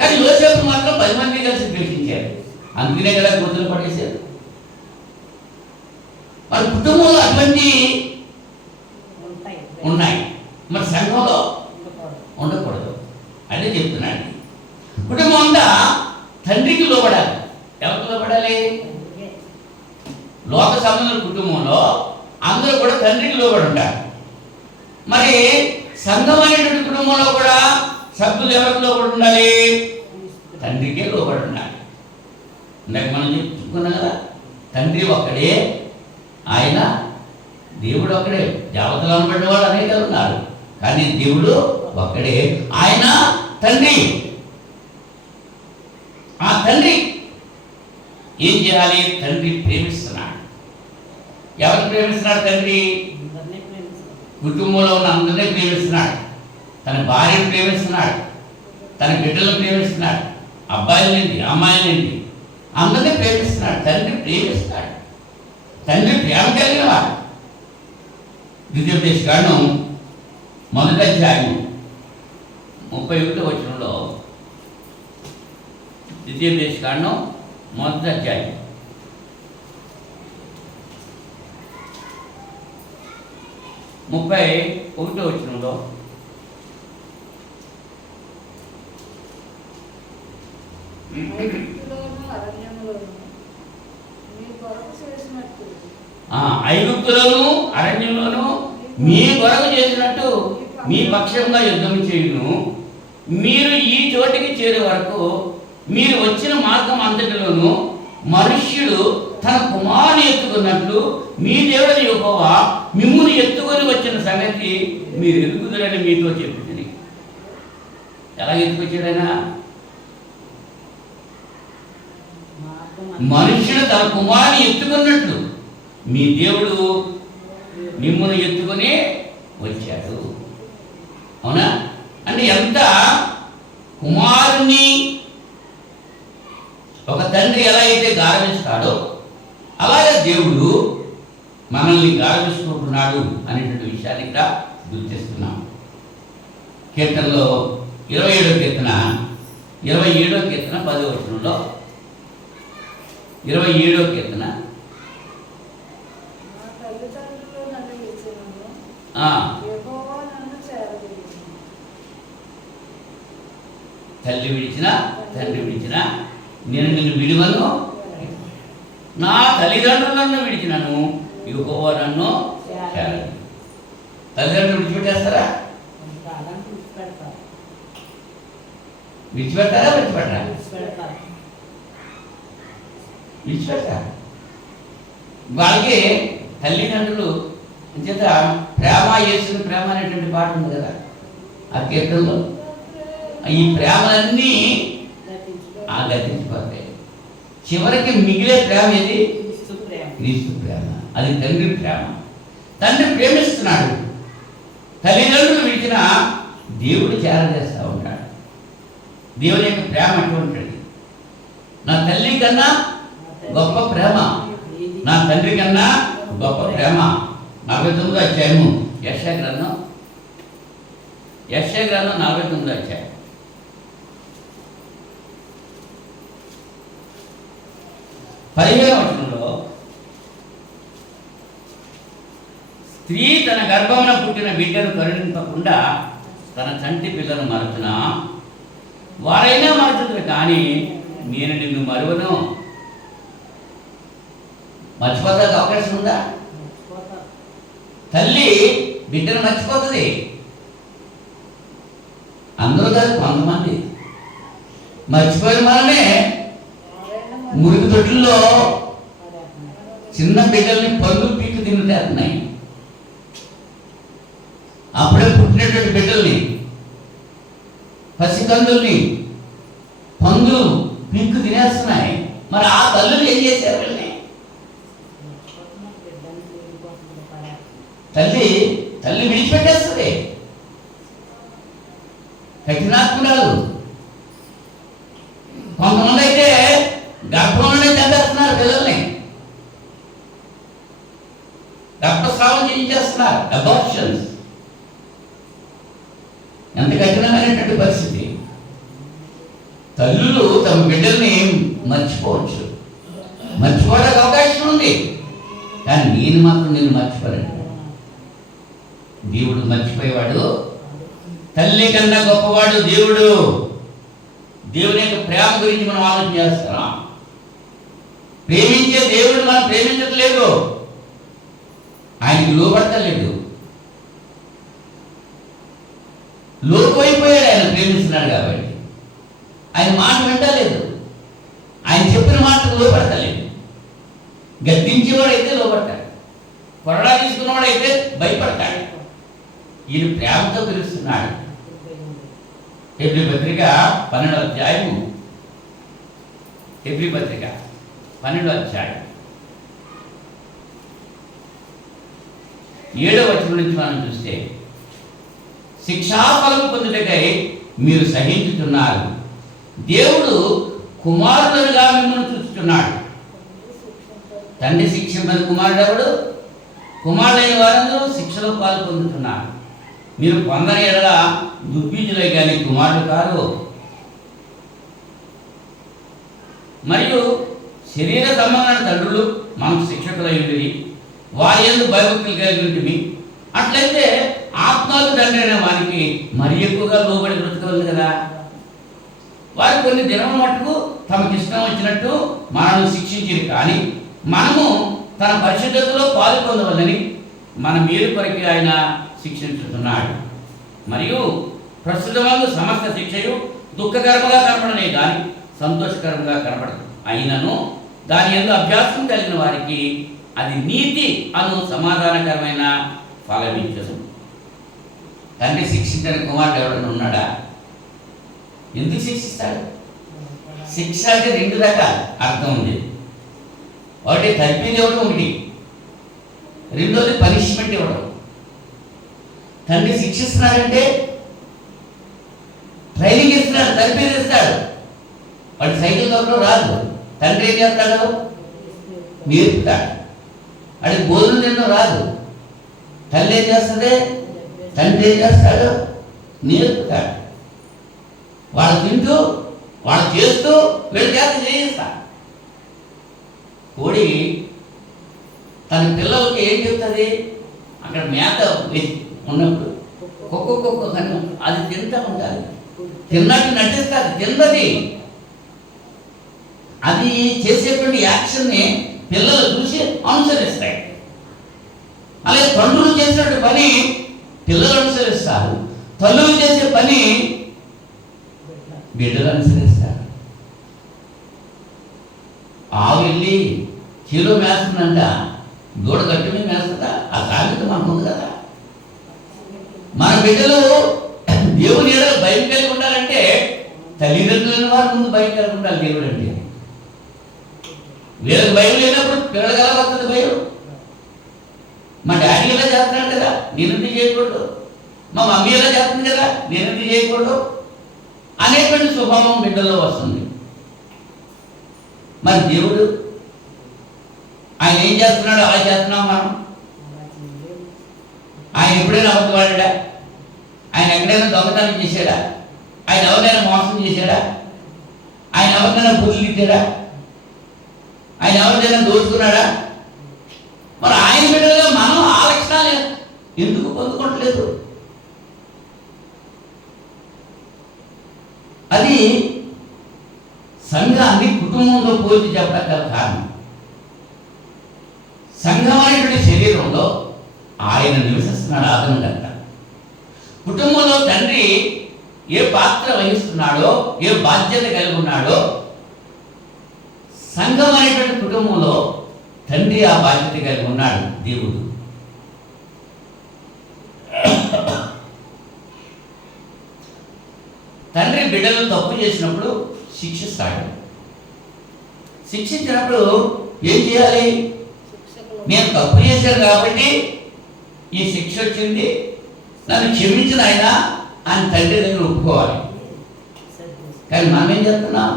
కానీ యోసేపు మాత్రం 10 మంది కలిసి ద్వేషించారు. అందుకనే కదా గుర్తులు పడేశారు. మరి కుటుంబంలో అటువంటి ఉన్నాయి, మరి సంఘంలో ఉండకూడదు అదే చెప్తున్నాడు. కుటుంబం అంతా తండ్రికి లోబడాలి. ఎవరికి లోబడాలి? లోక సంబంధం కుటుంబంలో అందరూ కూడా తండ్రికి లోబడి ఉంటారు. మరి సంఘం అనేటువంటి కుటుంబంలో కూడా సభ్యులు ఎవరికి లోబడి ఉండాలి? తండ్రికే లోబడి ఉండాలి. ఇందాక మనం చెప్పుకున్నాం కదా, తండ్రి ఒక్కడే, ఆయన దేవుడు ఒక్కడే. దేవతలు అనబడిన వాళ్ళు అనేక ఉన్నారు, కానీ దేవుడు ఒక్కడే, ఆయన తండ్రి. ఆ తండ్రి ఏం చేయాలి? తండ్రి ప్రేమిస్తున్నాడు. ఎవరిని ప్రేమిస్తున్నాడు? తండ్రి కుటుంబంలో ఉన్న అందరినీ ప్రేమిస్తున్నాడు. తన భార్యను ప్రేమిస్తున్నాడు, తన బిడ్డలను ప్రేమిస్తున్నాడు, అబ్బాయిలండి అమ్మాయిలండి అందరినీ ప్రేమిస్తున్నాడు. తండ్రి ప్రేమిస్తున్నాడు. తండ్రి ప్రేమ కలిగిన వాడు. ద్వితీయోపదేశకాండం 1వ అధ్యాయం 31వ వచనంలో, ద్వితీయోపదేశకాండం 1వ అధ్యాయం 31వ వచనంలో, ఐగుప్తులోను అరణ్యంలోను మీ కొరకు చేసినట్టు మీ పక్షంగా యుద్ధం చేయును. మీరు ఈ చోటికి చేరే వరకు మీరు వచ్చిన మార్గం అంతటిలోను మనుష్యుడు తన కుమారుని ఎత్తుకున్నట్లు మీ దేవుడు యెహోవా మిమ్మును ఎత్తుకొని వచ్చిన సంగతి మీరు ఎరుగుదురని మీతో చెప్పింది. ఎలా ఎత్తుకొచ్చాడైనా? మనుష్యుడు తన కుమారుని ఎత్తుకున్నట్లు మీ దేవుడు మిమ్మును ఎత్తుకొని వచ్చాడు. అవునా? అంటే ఎంత కుమారుని ఒక తండ్రి ఎలా అయితే గారవిస్తాడో అలాగే దేవుడు మనల్ని గారవిస్తుంటున్నాడు అనేటువంటి విషయాన్ని ఇక్కడ గుర్తిస్తున్నాం. కీర్తనలో 27వ కీర్తన 10వ వచనంలో, 27వ కీర్తన తల్లి విడిచిన తండ్రి విడిచిన నేను నిన్ను విడివను, నా తల్లిదండ్రులు నన్ను విడిచినను యెహోవా నన్ను చేరదు. తల్లిదండ్రులు విడిచిపెట్టేస్తారా? విడిచిపెడతారా? విడిచిపెడతారా? వాళ్ళకి తల్లిదండ్రులు చేత ప్రేమ యేసుని ప్రేమ అనేటువంటి పాట ఉంది కదా ఆ కీర్తనలో. ఈ ప్రేమలన్నీ గతించిపోతాయి. చివరికి మిగిలే ప్రేమ ఏది? క్రీస్తు ప్రేమ. అది తండ్రి ప్రేమ. తండ్రి ప్రేమిస్తున్నాడు. తల్లిదండ్రులు విడిచిన దేవుడు చేరజేస్తూ ఉంటాడు. దేవుని యొక్క ప్రేమ అటువంటిది. నా తల్లి కన్నా గొప్ప ప్రేమ, నా తండ్రి కన్నా గొప్ప ప్రేమ. 49వ అధ్యాయము యెషయా గ్రంథం 49వ అధ్యాయం 15వ వచనంలో, స్త్రీ తన గర్భమున పుట్టిన బిడ్డను కరుణింపకుండా తన చంటి పిల్లను మరచునా వారైనా మరచుతురు, కానీ నేను నిన్ను మరువను. మర్చిపోతానికి అవకాశం ఉందా? తల్లి బిడ్డను మర్చిపోతుంది. అందరూ కాదు, కొంతమంది మర్చిపోయిన వల్లనే మురికి తొట్టుల్లో చిన్న బిడ్డల్ని పందులు పీక్కు తింటున్నాయి. అప్పుడే పుట్టినటువంటి బిడ్డల్ని, పసికందుల్ని పందులు పీక్కు తినేస్తున్నాయి. మరి ఆ తల్లులు ఏం చేశారు? వీళ్ళని తల్లి విడిచిపెట్టేస్తుంది. కఠినాత్మురాలు. కొంతమంది అయితే గర్భంలోనే చంపేస్తున్నారు పిల్లల్ని, గర్భస్రావం చేయించేస్తున్నారు, అబార్షన్స్. ఎంత కఠినమైనటువంటి పరిస్థితి. తల్లులు తమ బిడ్డల్ని మర్చిపోవచ్చు, మర్చిపోవడానికి అవకాశం ఉంది, కానీ నేను మాత్రం నేను మర్చిపోలేను. దేవుడు మర్చిపోయేవాడు, తల్లి కన్నా గొప్పవాడు దేవుడు. దేవుని యొక్క ప్రేమ గురించి మనం ఆలోచన చేస్తున్నాం. ప్రేమించే దేవుడు మనం ప్రేమించట్లేదు, ఆయనకి లోపడతలేదు, లోకమైపోయాడు. ఆయన ప్రేమిస్తున్నాడు కాబట్టి ఆయన మాట వింటలేదు, ఆయన చెప్పిన మాటకు లోపడతలేదు. గద్దించేవాడైతే లోపడతాడు, కొరడా తీసుకున్నవాడైతే భయపడతాడు. ఈయన ప్రేమతో పిలుస్తున్నాడు. హెబ్రీ పత్రిక 12వ అధ్యాయము, హెబ్రీ పత్రిక 12వ అధ్యాయం 7వ వచనం నుంచి మనం చూస్తే, శిక్షాఫలం పొందుటకై మీరు సహించుతున్నారు, దేవుడు కుమారులుగా మిమ్మల్ని చూస్తున్నాడు. తండ్రి శిక్షించిన కుమారుడు ఎవడు? కుమారుడైన వారందరూ శిక్షలో పాలు పొందుతున్నారు. మీరు పొందని ఎడల దుర్బీజులే కానీ కుమారుడు కాదు. మరియు శరీర సంబంధమైన తండ్రులు మనకు శిక్షకులై ఉండేది, వారి యందు భయభక్తులు కలిగి ఉంటుంది. అట్లయితే ఆత్మకు తండ్రి అయిన వారికి మరి ఎక్కువగా లోబడి బ్రతకవాలి కదా. వారు కొన్ని దినముల మట్టుకు తమకి ఇష్టం వచ్చినట్టు మనల్ని శిక్షించారు, కానీ మనము తన పరిశుద్ధతలో పాలు పొందవలని మన మేలు కొరకు ఆయన శిక్షించుతున్నాడు. మరియు ప్రస్తుతమందు సమస్త శిక్షయు దుఃఖకరముగా కనపడనే కానీ సంతోషకరంగా కనపడదు. అయినను దాని యందు అభ్యాసం కలిగిన వారికి అది నీతి అను సమాధానకరమైన ఫలమిచ్చదు. తండ్రి శిక్షించిన కుమారుడు ఎవరైనా ఉన్నాడా? ఎందుకు శిక్షిస్తాడు? శిక్ష అంటే 2 రకాల అర్థం ఉంది. ఒకటి తప్పింది ఇవ్వడం, ఒకటి రెండోది పనిష్మెంట్ ఇవ్వడం. తండ్రి శిక్షిస్తున్నాడంటే ట్రైనింగ్ ఇస్తున్నాడు, తరబేతి ఇస్తాడు. వాడు సైకిల్ తొక్కడం రాదు, తండ్రి ఏం చేస్తాడు? నేర్పుతాడు. వాడికి భోజనం తినడం రాదు, తల్లి ఏం చేస్తుంది? తండ్రి ఏం చేస్తాడు? నేర్పుతాడు. వాడు తింటూ వాడు చేస్తూ వీళ్ళ చేత చేయిస్తాడు. కోడి తన పిల్లలకి ఏం చెప్తుంది? అక్కడ మేత ఉన్నప్పుడు కుక్క కన్ను అది తింటూ ఉండాలి, తిన్నట్టు నటిస్తుంది, తిన్నది. అది చేసేటువంటి యాక్షన్ని పిల్లలు చూసి అనుసరిస్తాయి. అలాగే తండ్రులు చేసేటువంటి పని పిల్లలు అనుసరిస్తారు, తల్లులు చేసే పని బిడ్డలు అనుసరిస్తారు. ఆవు వెళ్ళి చీలో మేస్తుందంట, దూడ గట్టి మీద మేస్తుందా? ఆ సామెత మనకు ఉంది కదా. మన బిడ్డలు దేవుని ఎడల భయం కలిగి ఉండాలంటే తల్లిదండ్రులైన వారి ముందు భయం కలిగి ఉండాలి. దేవుడు అంటే వీళ్ళకి భయం లేనప్పుడు పిల్లలు ఎలా వస్తుంది భయం? మా డాడీ ఎలా చేస్తున్నాడు కదా, నేనెందుకు చేయకూడదు? మా మమ్మీ ఎలా చేస్తుంది కదా, నేనెందుకు చేయకూడదు అనేటువంటి స్వభావం బిడ్డల్లో వస్తుంది. మరి దేవుడు ఆయన ఏం చేస్తున్నాడో అలా చేస్తున్నాం మనం. ఆయన ఎప్పుడైనా అబద్ధపడ్డా? ఆయన ఎక్కడైనా దొంగతనం చేశాడా? ఆయన ఎవరైనా మోసం చేశాడా? ఆయన ఎవరినైనా బుద్ధులు ఇచ్చాడా? ఆయన ఎవరిదైనా దోచుకున్నాడా? మరి ఆయన బిడ్డలుగా మనం ఆ లక్షణాలు ఎందుకు పొందుకోవట్లేదు? అది సంఘాన్ని కుటుంబంలో పోల్చి చెప్పడం గల కారణం. సంఘం అనేటువంటి శరీరంలో ఆయన నివసిస్తున్నాడు ఆదరణ కనుక. కుటుంబంలో తండ్రి ఏ పాత్ర వహిస్తున్నాడో, ఏ బాధ్యత కలిగి ఉన్నాడో, సంఘం అనేటువంటి కుటుంబంలో తండ్రి ఆ బాధ్యత కలిగి ఉన్నాడు. దేవుడు తండ్రి బిడ్డలు తప్పు చేసినప్పుడు శిక్షిస్తాడు. శిక్షించినప్పుడు ఏం చేయాలి? నేను తప్పు చేశాను కాబట్టి ఈ శిక్ష వచ్చింది, నన్ను క్షమించిన ఆయన అని తండ్రి దగ్గర ఒప్పుకోవాలి. కానీ మనం ఏం చేస్తున్నాం?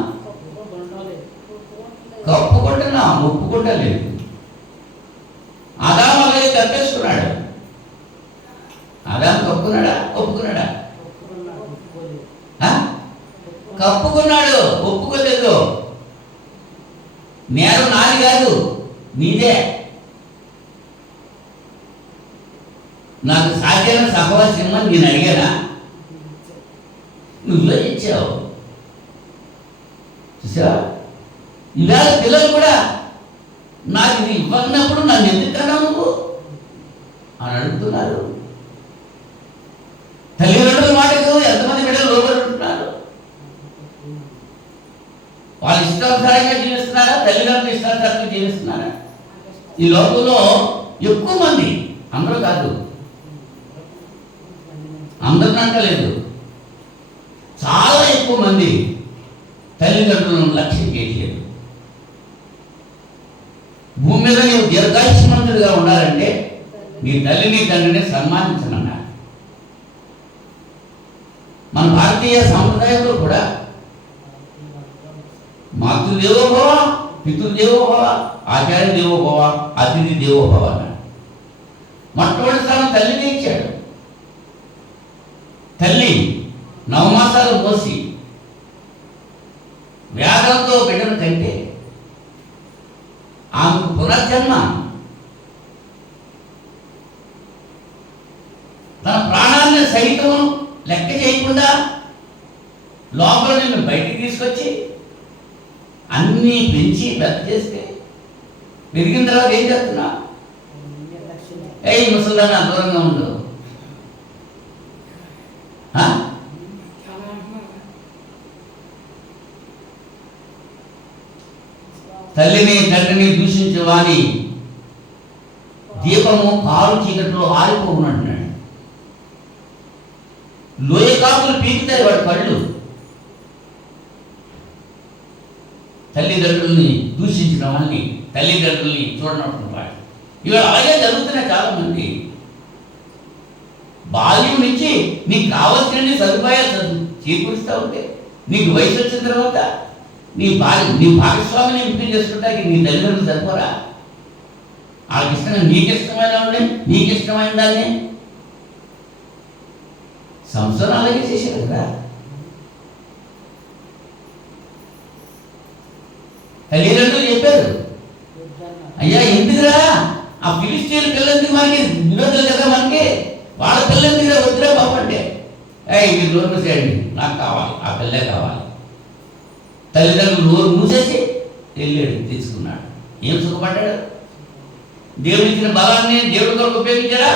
కప్పుకుంటున్నాం, ఒప్పుకుంటలేదు. ఆదాము అలాగే తప్పేసుకున్నాడు. ఆదాము కప్పుకున్నాడా? ఒప్పుకున్నాడా? కప్పుకున్నాడు, ఒప్పుకోలేదు. నేరం నాది కాదు, నీదే. నాకు సాధ్యమైన సహవాసం ఇమ్మని నేను అడిగానా? నువ్వే ఇచ్చావు. చూసా, ఇవాళ పిల్లలు కూడా నాకు ఇది ఇవ్వనప్పుడు నన్ను ఎందుకన్నా నువ్వు అని అడుగుతున్నారు. తల్లిదండ్రుల మాటకు ఎంతమంది బిడ్డలు లోబడి ఉంటున్నారు? వాళ్ళు ఇష్టానుసారంగా జీవిస్తున్నారా? తల్లిదండ్రులు ఇష్టానుసారంగా జీవిస్తున్నారా? ఈ లోకంలో ఎక్కువ మంది, అందరూ కాదు, అందరిని అంటలేదు, చాలా ఎక్కువ మంది తల్లిదండ్రులను లక్ష్యం చేయట్లేదు. భూమి మీద నీవు దీర్ఘాయుష్మంతుడిగా ఉండాలంటే నీ తల్లిని తండ్రిని సన్మానించనన్నారు. మన భారతీయ సాంప్రదాయంలో కూడా మాతృదేవోభవ, పితృదేవోభవ, ఆచార్య దేవోభవ, అతిథి దేవోభవ అన్నాడు. మొట్టమొదటి స్థానం తల్లిని ఇచ్చాడు. తల్లి 9 మాసాలు మోసి వ్యాధంతో బిడ్డను కంటే ఆమెకు పునర్జన్మ, తన ప్రాణాన్ని సైతం లెక్క చేయకుండా లోపల నిన్ను బయటికి తీసుకొచ్చి అన్నీ పెంచి పెద్ద చేస్తే పెరిగిన తర్వాత ఏం చేస్తున్నా? ఏ ముసలిదాన్ని దూరంగా ఉండు. తల్లిని తండ్రిని దూషించవాని దీపము కారు చీకట్లో ఆరిపోవునంటున్నాడు. లోయ కాకులు పీకుతాయి వాడి కళ్ళు. తల్లిదండ్రుల్ని దూషించిన వాళ్ళని, తల్లిదండ్రుల్ని చూడనప్పుడు వాడు. ఇవాళ అలాగే జరుగుతున్నాయి చాలా మంది. బాల్యం నుంచి నీకు కావాల్సిన సదుపాయాలు చేకూరుస్తూ ఉంటే నీకు వయసు వచ్చిన తర్వాత నీ భాగస్వామిని ఎంపిక చేసుకుంటాకి నీ తల్లిదండ్రులు సరిపోరా? వాళ్ళకి ఇష్టంగా నీకు ఇష్టమైన ఉండే, నీకు ఇష్టమైన దాన్ని సంవత్సరం అలాగే చేశారు కదా. తల్లిదండ్రులు చెప్పారు, అయ్యా ఎందుకురా ఆ ఫిలిస్టీన్ పిల్లలకి మనకి వినోదాలు కదా, మనకి వాళ్ళ పిల్లల దగ్గర వద్దురా బాబు అంటే, మీరు నోరు మూసేయండి, నాకు కావాలి, ఆ పిల్లే కావాలి. తల్లిదండ్రులు నోరు మూసేసి వెళ్ళాడు, తీసుకున్నాడు. ఏం సుఖపడ్డాడు? దేవుడు ఇచ్చిన బలాన్ని దేవుడి కొరకు ఉపయోగించారా?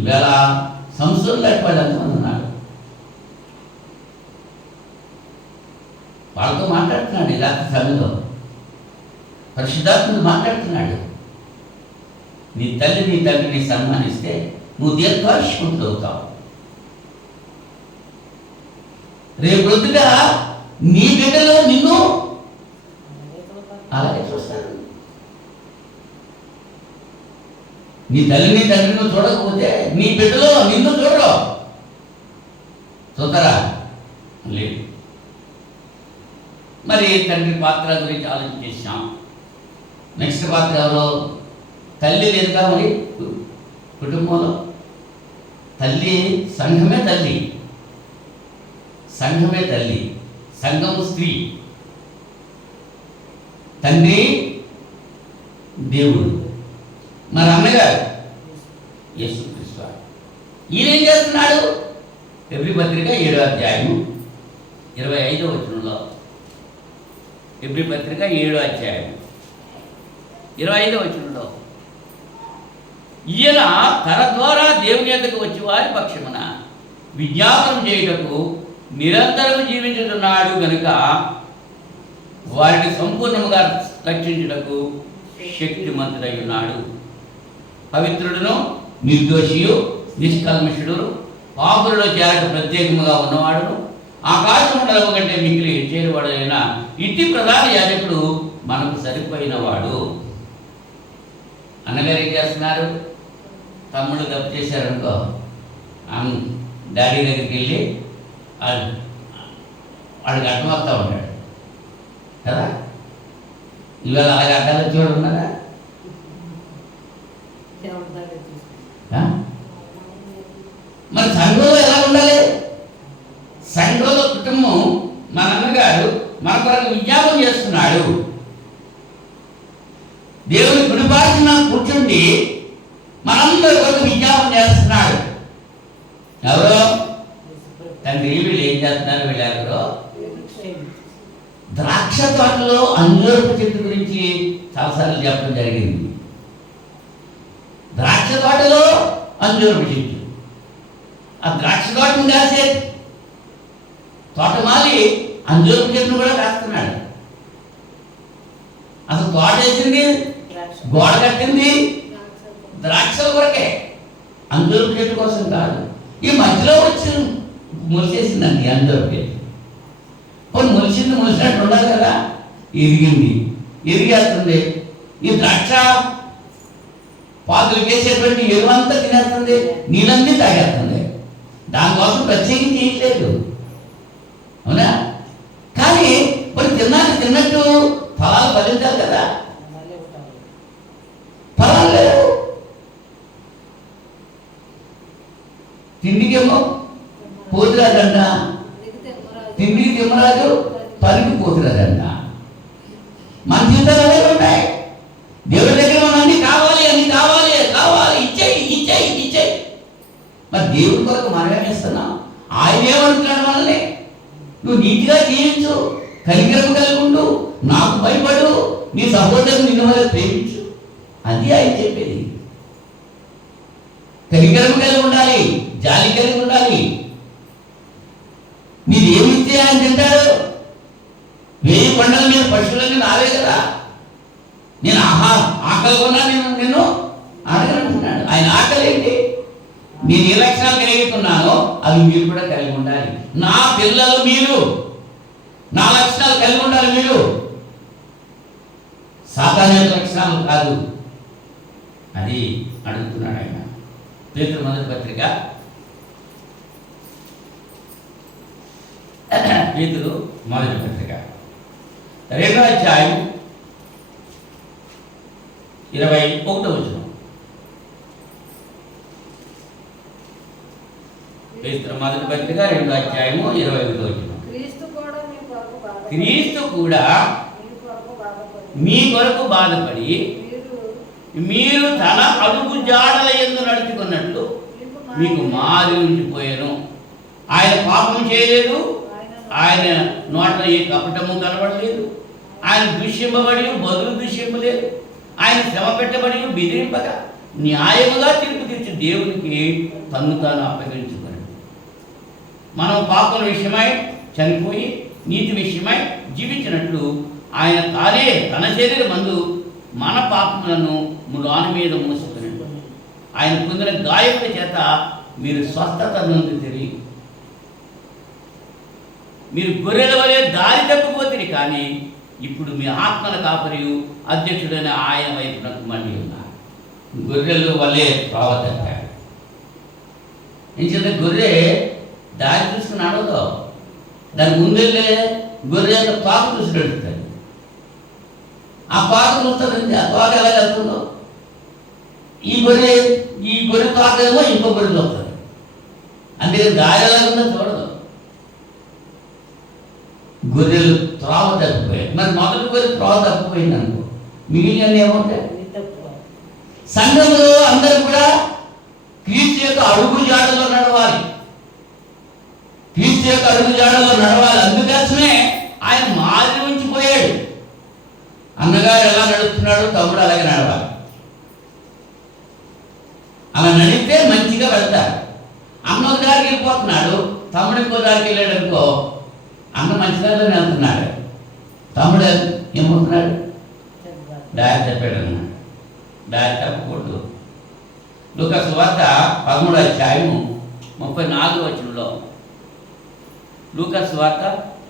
ఇవాళ సంస్థలు లేకపోతే ఎంతమంది ఉన్నారు? వాళ్ళతో మాట్లాడుతున్నాడు ఈ రాత్రి సమయంలో, పరిశుద్ధాత్ముడు మాట్లాడుతున్నాడు. నీ తల్లి నీ తండ్రిని సన్మానిస్తే నువ్వు దీర్ఘాయుష్మంతుడు అవుతావు. రేపు రొద్దుగా నీ బిడ్డలో నిన్ను అలాగే చూస్తారు. నీ తల్లిని తండ్రిని చూడకపోతే నీ బిడ్డలో నిన్ను చూడరు. చూస్తారా? లేదు. మరి తండ్రి పాత్ర గురించి ఆలోచించాం. నెక్స్ట్ పాత్ర ఎవరో? తల్లి లేదుగా మరి కుటుంబంలో. తల్లి, సంఘమే తల్లి, సంఘమే తల్లి, సంఘము స్త్రీ, తండ్రి దేవుడు. మరి అన్నగారు యేసుక్రీస్తు వారు. ఈయన ఏం చేస్తున్నాడు? ఎబ్రీ పత్రిక 7వ అధ్యాయము 25వ వచనంలో, ఎబ్రీ పత్రిక 7వ అధ్యాయం 25వ వచనంలో, ఈయన తన ద్వారా దేవుని యొద్దకు వచ్చి వారి పక్షమున విజ్ఞాపనం చేయుటకు నిరంతరం జీవించుతున్నాడు గనుక వారిని సంపూర్ణముగా రక్షించుటకు శక్తిమంతుడై ఉన్నాడు. పవిత్రుడును నిర్దోషియు నిష్కల్మషుడు పాపులలో చేరక ప్రత్యేకముగా ఉన్నవాడును ఆకాశమండలము కంటే మిగిలి చేరువాడైన ఇట్టి ప్రధాన యాజకుడు మనకు సరిపోయినవాడు. అన్నగారు ఏం చేస్తున్నారు? తమ్ముడు తప్పు చేశారనుకో, డాడీ దగ్గరికి వెళ్ళి వాడికి అడ్డం వస్తూ ఉంటాడు కదా. ఇవాళ అలాగే అడ్డాలు వచ్చేవాడు ఉన్నారా? మరి సంఘంలో ఎలా ఉండాలి? సంఘంలో కుటుంబం మన అన్నగారు మన కొరకు విజ్ఞాపన చేస్తున్నాడు. దేవుని గుడిపాసిన కూర్చుండి మనందరి కొరకు విజ్ఞాపన చేస్తున్నాడు. ఎవరో తండ్రి వీళ్ళు ఏం చేస్తున్నారు? వీళ్ళెవరో ద్రాక్ష తోటలో అంజూరపు చెట్టు గురించి చాలాసార్లు చెప్పడం జరిగింది. ద్రాక్ష తోటలో అంజూరపు చెట్టు, ఆ ద్రాక్ష తోటను కాసే తోటమాలి అంజూరపు చెట్టును కూడా కాస్తున్నాడు. అసలు తోట వేసింది, గోడ కట్టింది ద్రాక్షల కొరకే, అంజూరపు చెట్టు కోసం కాదు. ఈ మధ్యలో వచ్చి మొలిసేసిందండి అంజూరపు చెట్టు. మొలిసినట్టు ఉండాలి కదా. ఎదిగేస్తుంది. ఈ ద్రాక్ష పాదులు వేసేటువంటి ఎరువంతా తినేస్తుంది, నీళ్ళన్నీ తాగేస్తుంది. దానికోసం ప్రత్యేకించి చేయట్లేదు, అవునా? కానీ మరి తిన్నట్టు ఫలాలు ఫలించాలి కదా. ఫలాలు లేవు. తిండికేమో పోతురాదంట, తిండికి తిమ్మరాజు, పనికి పోతురాదంట. మన జీవితాలు అలాగే ఉంటాయి. దేవుడి దగ్గర మనం అన్ని కావాలి ఇచ్చేయి. మరి దేవుడి కొరకు మనమేం ఇస్తున్నాం? ఆయన ఏమంటున్నాడు మనల్ని? నువ్వు నీతిగా జీవించు, కనికరం కలిగి ఉండు, నాకు భయపడు, నీ సహోదరుని నిన్ను వల్ల ప్రేమించు. అది ఆయన చెప్పేది. కనికరం కలిగి ఉండాలి, జాలి కలిగి ఉండాలి. మీరు ఏమిస్తే ఆయన తింటాడు? 1000 కొండల మీద పశువులన్నీ నావే కదా. నేను ఆకలి కొన్నా నిన్ను అడగనుంటున్నాడు. ఆయన ఆకలి ఏంటి? నేను ఏ లక్షణాలు కలిగిస్తున్నానో అవి మీరు కూడా కలిగి ఉండాలి. నా పిల్లలు మీరు, నా లక్షణాలు కలిగి ఉండాలి మీరు, సాధారణ లక్షణాలు కాదు. అది అడుగుతున్నాడు ఆయన. పేతురు మొదటి పత్రిక, పేతురు మొదటి పత్రిక 2వ అధ్యాయం 21వ వచనం. పేతురు మొదటి పత్రిక 2వ అధ్యాయము 21వ వచనం. క్రీస్తు కూడా మీ కొరకు బాధపడి మీరు తన అడుగు జాడల యందు నడుచుకున్నట్లు మీకు మాదిరి ఉంచిపోయాను. ఆయన పాపం చేయలేదు, ఆయన నోట్ల ఏ కపటము కనబడలేదు, ఆయన దృశ్యంపబడి బదులు దృశ్యంపలేదు, ఆయన శ్రమ పెట్టబడి బెదిరింపగా న్యాయముగా తీర్పు తీర్చి దేవునికి తన్ను తాను అప్పగించుకున్నాడు. మనం పాపం విషయమై చనిపోయి నీతి విషయమై జీవించినట్లు ఆయన తానే తన శరీరం మందు మన పాపములను ములాని మీద మోసుకున్నాడు. ఆయన పొందిన గాయముల చేత మీరు స్వస్థత నొందితిరి. మీరు గొర్రెల వలె దారి తప్పిపోతుంది, కానీ ఇప్పుడు మీ ఆత్మల కాపరియు అధ్యక్షుడైన ఆయన వైపునకు మళ్ళీ ఉన్నారు. గొర్రెలు వలె త్రోవ తప్పాడు. ఎందుకంటే గొర్రె దారి చూసుకుని అడవదు, దాని ముందెళ్ళే గొర్రె యొక్క పాకు చూసి నడుస్తుంది. ఆ పాకు చూస్తుంది, ఆ తోక ఎలా వెళ్తుందో ఈ గొర్రె తోక ఏమో ఇంకో గొర్రె చూస్తుంది. అందుకని దారి ఎలా ఉందో చూడదు. గొర్రెలు త్రోవ తప్పిపోయాయి. మరి మొదటి గొర్రె త్రోవ తప్పిపోయింది అనుకో, మిగిలిన ఏమవుతాయి? సంఘంలో అందరూ కూడా యొక్క అడుగు జాడలో నడవాలి. క్రీస్తు యొక్క అడుగు జాడలో నడవాలి. అందుకోసమే ఆయన మాదిరి ఉంచిపోయాడు. అన్నగారు ఎలా నడుస్తున్నాడో తమ్ముడు అలాగే నడవాలి. అలా నడిస్తే మంచిగా వెళ్తారు. అన్న ఒక దారికి వెళ్ళిపోతున్నాడు, తమ్ముడు ఇంకో దారికి వెళ్ళాడు అనుకో, అన్న మంచి దారిలోనే వెళ్తున్నాడు, తమ్ముడు ఏమవుతున్నాడు? దారి తప్పాడు అన్నాడు. దారి తప్పకూడదు. లూకా సువార్త 13వ అధ్యాయము 34వ వచనంలో, లూకా సువార్త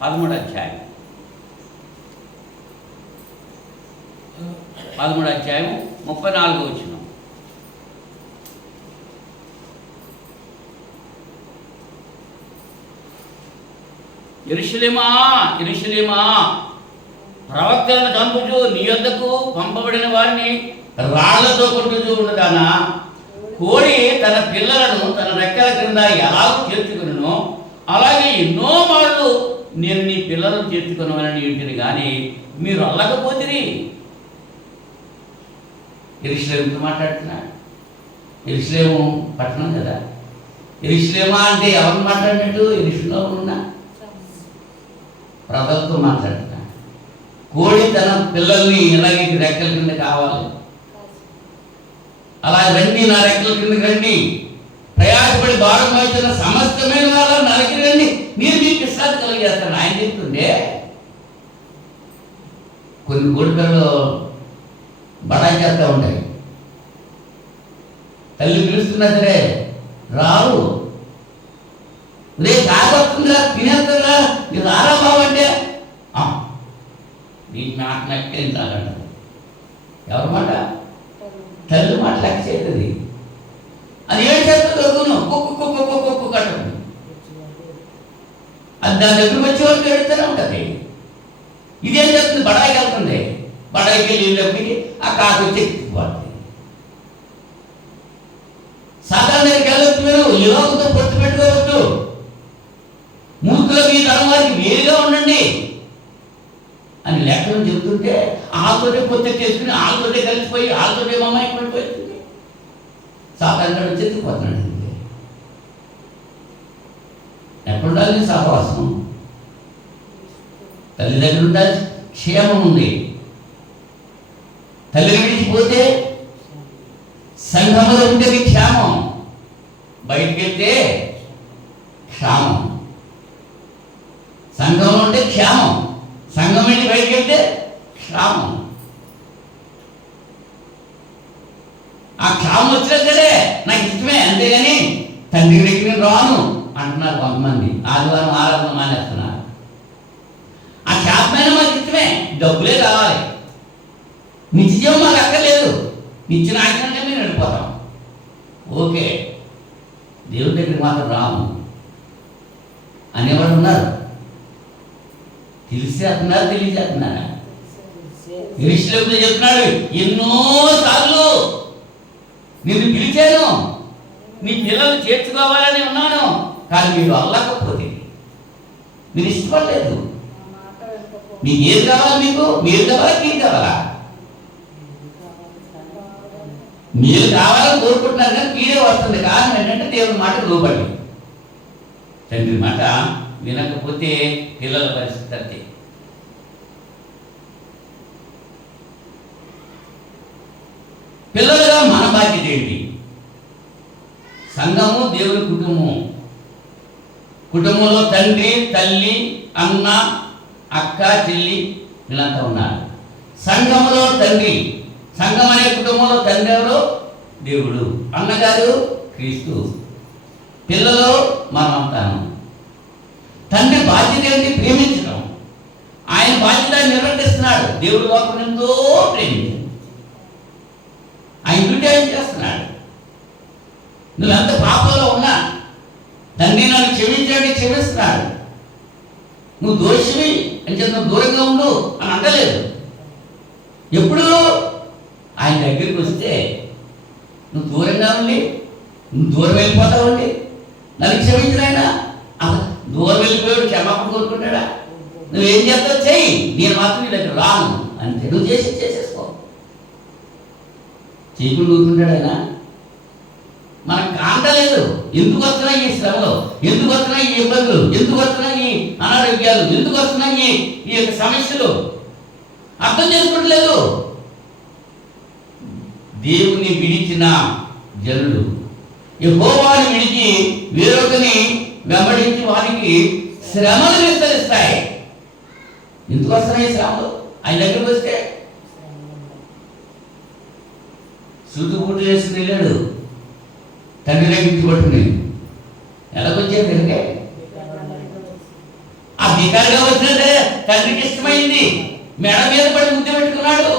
13వ అధ్యాయం 34వ వచనం. యెరూషలేమా యెరూషలేమా, ప్రవక్తలను చంపుచు నీ యొద్దకు పంపబడిన వారిని రాళ్లతో కొట్టుచూ ఉన్నదానా, కోడి తన పిల్లలను తన రెక్కల క్రింద ఎలా చేర్చుకునో అలాగే ఎన్నో మార్లు నేను నీ పిల్లలను చేర్చుకున్నానని ఇంటిని కానీ మీరు అల్లకపోతిరి. యెరూషలేముతో మాట్లాడుతున్నాడు. యెరూషలేము పట్టణం కదా. యెరూషలేమా అంటే ఎవరు మాట్లాడినట్టు? యెరూషలేములో ఉన్న ప్రజలతో మాట్లాడుతున్నాడు. కోడి తన పిల్లల్ని ఇలాగే రెక్కల కింద కావాలి, అలా రండి, నా రెక్కల కిందకి రండి, ప్రయాసపడి భారం వహిస్తున్న సమస్తమైన వాళ్ళని నరికి రండి, మీరు మీకు విశ్రాంతి కలిగేస్తాను ఆయన చెప్తుండే. కొన్ని కోడికల్లో బడాయి చేస్తూ ఉంటాయి. తల్లి పిలుస్తున్నా సరే రావు. రే కాకొస్తుందా, తినేస్తుందా, ఇది రారా బాబు అంటే నీ మాట నక్కించాలంట. ఎవరి మాట? తల్లి మాట లెక్క చేస్తుంది. అది ఏం చేస్తుంది? దొరుకును కుక్కు కట్టదు. అది దాని దగ్గరకు వచ్చే వరకు ఎడుతూనే ఉంటుంది. ఇదేం చేస్తుంది? బడాయికి వెళ్తుంది. బడాయికి వెళ్ళి ఆ కాకు వచ్చి ఎక్కిపోతుంది. సాధారణ దగ్గరికి వెళ్ళొచ్చు. మీరు ఈ లోకంతో పొత్తు పెట్టుకోవద్దు. మూర్ఖులకు ఈ తరం వారికి వేరుగా ఉండండి అని లెక్కలు చెబుతుంటే ఆళ్ళతోటే పొత్తు చేసుకుని ఆళ్ళతోటే కలిసిపోయి ఆళ్ళతోటే అమ్మాయి పడిపోతుంది. సాధారణ చెత్తుకుపోతున్నాడు. ఎక్కడుండాలి సహవాసం? తల్లి దగ్గర ఉండాలి, క్షేమం ఉంది. తల్లి విడిచిపోతే సంఘంలో ఉండేది క్షేమం, బయటికి వెళ్తే క్షేమం. సంఘంలో ఉంటే క్షేమం, సంఘం వెళ్ళి బయటికి వెళ్తే క్షేమం. ఆ క్షేమం వచ్చినా సరే నాకు ఇష్టమే, అంతేగాని తండ్రి దగ్గరికి నేను రాను అంటున్నారు కొంతమంది. ఆదివారం ఆరాధన మానేస్తున్నారు. ఆ క్షేమమైన మాకు ఇష్టమే, డబ్బులే కావాలి, నిత్యం మాకు అక్కర్లేదు, నిత్య నాయకంగా మేము వెళ్ళిపోతాం. ఓకే, దేవుడి దగ్గరికి మాత్రం రాము అనేవాడు ఉన్నారు. తెలిసేస్తున్నారు, తెలియజేస్తున్నారా? యెరూషలేములో చెప్తున్నాడు, ఎన్నోసార్లు నిన్ను పిలిచాను, నీ పిల్లలు చేర్చుకోవాలని ఉన్నాను, కానీ మీరు అల్లకపోతే, మీరు ఇష్టపడలేదు. మీకు ఏది కావాలి? మీరు కావాలా, మీరు కావాలా? మీరు కావాలని కోరుకుంటున్నారు కానీ మీరే వస్తుంది. కారణం ఏంటంటే దేవుని మాట లోబడి, తండ్రి మాట వినకపోతే పిల్లల పరిస్థితి అంతే. పిల్లలుగా మన బాధ్యత ఏంటి? సంఘము దేవుని కుటుంబం. కుటుంబంలో తండ్రి, తల్లి, అన్న, అక్క, చెల్లి వీళ్ళంతా ఉన్నారు. సంఘములో తండ్రి, సంఘం అనే కుటుంబంలో తండ్రి ఎవరు? దేవుడు. అన్నగారు క్రీస్తు. పిల్లలు మనమంతాను. తండ్రి బాధ్యత ఏంటి? ప్రేమించడం. ఆయన బాధ్యత నిర్వర్తిస్తున్నాడు. దేవుడు లోకం ఎంతో ప్రేమించాడు. ఆయన డ్యూటీ ఆయన చేస్తున్నాడు. నువ్వెంత పాపంలో ఉన్నా తండ్రి నన్ను క్షమించండి, క్షమిస్తున్నాడు. నువ్వు దోషివి అని చెప్పి నువ్వు దూరంగా ఉండు అని అంటలేదు. ఎప్పుడు ఆయన దగ్గరికి వస్తే నువ్వు దూరంగా ఉండి, నువ్వు దూరం వెళ్ళిపోతావండి, నన్ను క్షమించిన ఆయన దూరం వెళ్ళిపోయాడు, క్షమాపణ కోరుకుంటాడా? నువ్వేం చేస్తావు చెయ్యి, నేను మాత్రం నీ దగ్గర రాను అంటే నువ్వు చేసేసుకో. చేయకుండా ఊరుకుంటాడు ఆయన. మనకు కాండాలు లేదు. ఎందుకు వస్తున్నాయి ఈ శ్రమలు, ఎందుకు వస్తున్నాయి ఈ ఇబ్బందులు, ఎందుకు వస్తున్నాయి ఈ అనారోగ్యాలు, ఎందుకు వస్తున్నాయి ఈ యొక్క సమస్యలు అర్థం చేసుకోవట్లేదు. దేవుని విడిచిన జనులు యెహోవాను విడిచి వేరొకని వెంబడించి వారికి శ్రమలు విస్తరిస్తాయి. ఎందుకు వస్తున్నాయి శ్రమలు? ఆయన దగ్గరికి వస్తే సుతుబూటు చేసుకుని వెళ్ళాడు, తండ్రి దగ్గరికి పట్టుకుని. ఎలాగొచ్చాడు తిరిగే? ఆ దిగాడుగా వచ్చినట్టే తండ్రికి ఇష్టమైంది, మెడ మీద పడి ముద్దు పెట్టుకున్నాడు.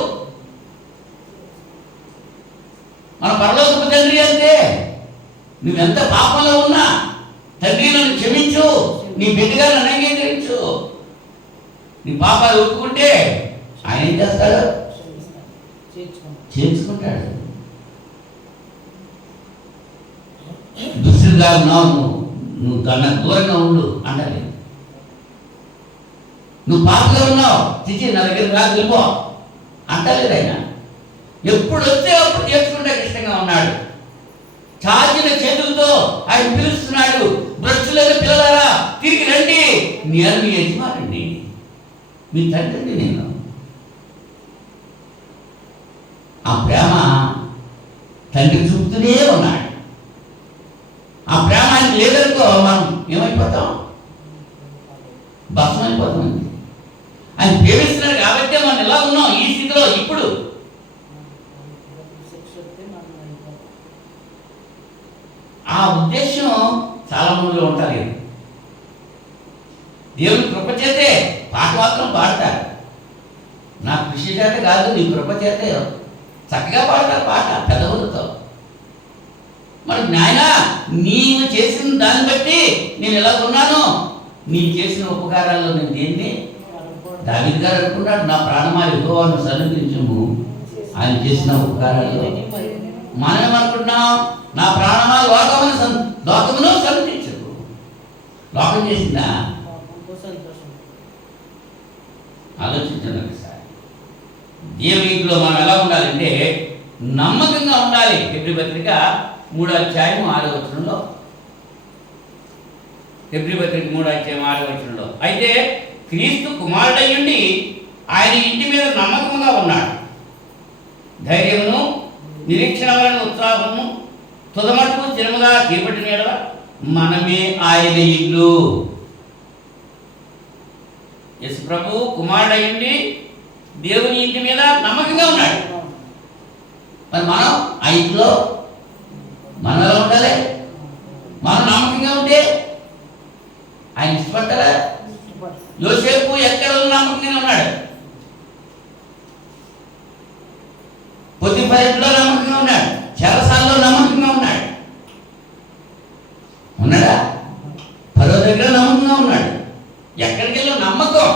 మన పరలోకపు తండ్రి అంటే నువ్వెంత పాపంలో ఉన్నా తండ్రి నన్ను క్షమించు, నీ బిడ్డగా నన్ను అంగీకరించు. నీ పాపాలు ఒప్పుకుంటే ఆయన ఏం చేస్తాడు? చేర్చుకుంటాడు. దుస్తులుగా ఉన్నావు, నువ్వు కన్నా దూరంగా ఉండు అంటాలి. నువ్వు పాపగా ఉన్నావు, చిచి నా దగ్గర రాదు వెళ్ళిపో అంటలేదు ఆయన. ఎప్పుడు వస్తే అప్పుడు చేర్చుకుంటే ఇష్టంగా ఉన్నాడు. చాచిన చేతులతో ఆయన పిలుస్తున్నాడు, భ్రష్టులైన పిల్లలారా తిరిగి రండి, నేను మీ యజమానండి, మీ తండ్రిని నేను. ఆ ప్రేమ తండ్రి చూపుతూనే ఉన్నాడు. ఆ ప్రేమ ఆయనకి లేదనుకో మనం ఏమైపోతాం? భస్మం అయిపోతాం. ఆయన ప్రేమిస్తున్నాడు కాబట్టి మనం ఎలా ఉన్నాం ఈ స్థితిలో ఇప్పుడు. ఆ ఉద్దేశం చాలా మందిలో ఉంటారు. దేవుని కృప చేతే పాట మాత్రం పాడతారు, నా కృషి చేత కాదు, నీ కృప చేతే చక్కగా పాడతారు పాట పెద్దవులతో. మరి నాయన నీవు చేసిన దాన్ని బట్టి నేను ఎలా ఉన్నాను, నీ చేసిన ఉపకారాల్లో నేను దేన్ని? దావీదు గారు అనుకున్నాడు, నా ప్రాణమా యెహోవాను సన్నిధించుము, ఆయన చేసిన ఉపకారాల్లో. మనం ఏమనుకుంటున్నాం? నా ప్రాణమా లోకమును సన్నిధించు. లోకం చేసిందా? ఆలోచించండి ఒకసారి. దేవునిలో మనం ఎలా ఉండాలంటే నమ్మకంగా ఉండాలి. హెబ్రీ పత్రిక 3:6 హెబ్రీ పత్రిక 3:6 అయితే క్రీస్తు కుమారుడయ్యుండి ఆయన ఇంటి మీద నమ్మకంగా ఉన్నాడు. ధైర్యమును నిరీక్షణ వలన ఉత్సాహము తుదమట్టుకు స్థిరముగా చేపట్టిన యెడల మనమే ఆయన ఇల్లు. యేసు ప్రభు కుమారుడయ్యుండి దేవుని ఇంటి మీద నమ్మకంగా ఉన్నాడు. మరి మనం ఆ ఇంట్లో మనలో ఉండాలి. మనం నమ్మకంగా ఉంటే ఆయన ఇష్టపడతారా? యోసేపు ఎక్కడ నమ్మకంగా ఉన్నాడు? పొత్తిఫెరలో నమ్మకంగా ఉన్నాడు, చెరసాలలో నమ్మకంగా ఉన్నాడు. ఉన్నాడా? ఫరో దగ్గర నమ్మకంగా ఉన్నాడు. ఎక్కడికి వెళ్ళి నమ్మకం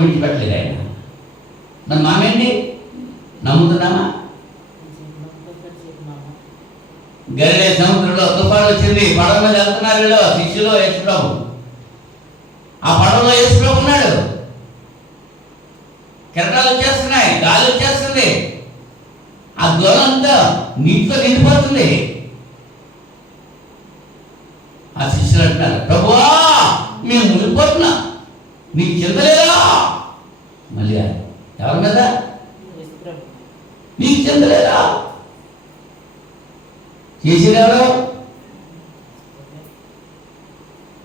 విడిచిపెట్టలేదు ఆయన. మరి మామేంటి నమ్ముతున్నామా? గలిలే సముద్రంలో తుఫాను వచ్చింది, పడవ మీద వెళ్తున్నారు వీళ్ళు, శిష్యులు, యేసు ప్రభు. ఆ పడవలో యేసు ప్రభు ఉన్నాడు. కెరటాలు వచ్చేస్తున్నాయి, గాలి వచ్చేస్తుంది, ఆ గోలంతా నీటితో నిండిపోతుంది. ఆ శిష్యులు అంటున్నారు, ప్రభువా మేము మునిగిపోతున్నాం, నీకు చింతలేదా? మళ్ళీ ఎవరి మీద? నీకు చింతలేదా? చేసేది ఎవరు?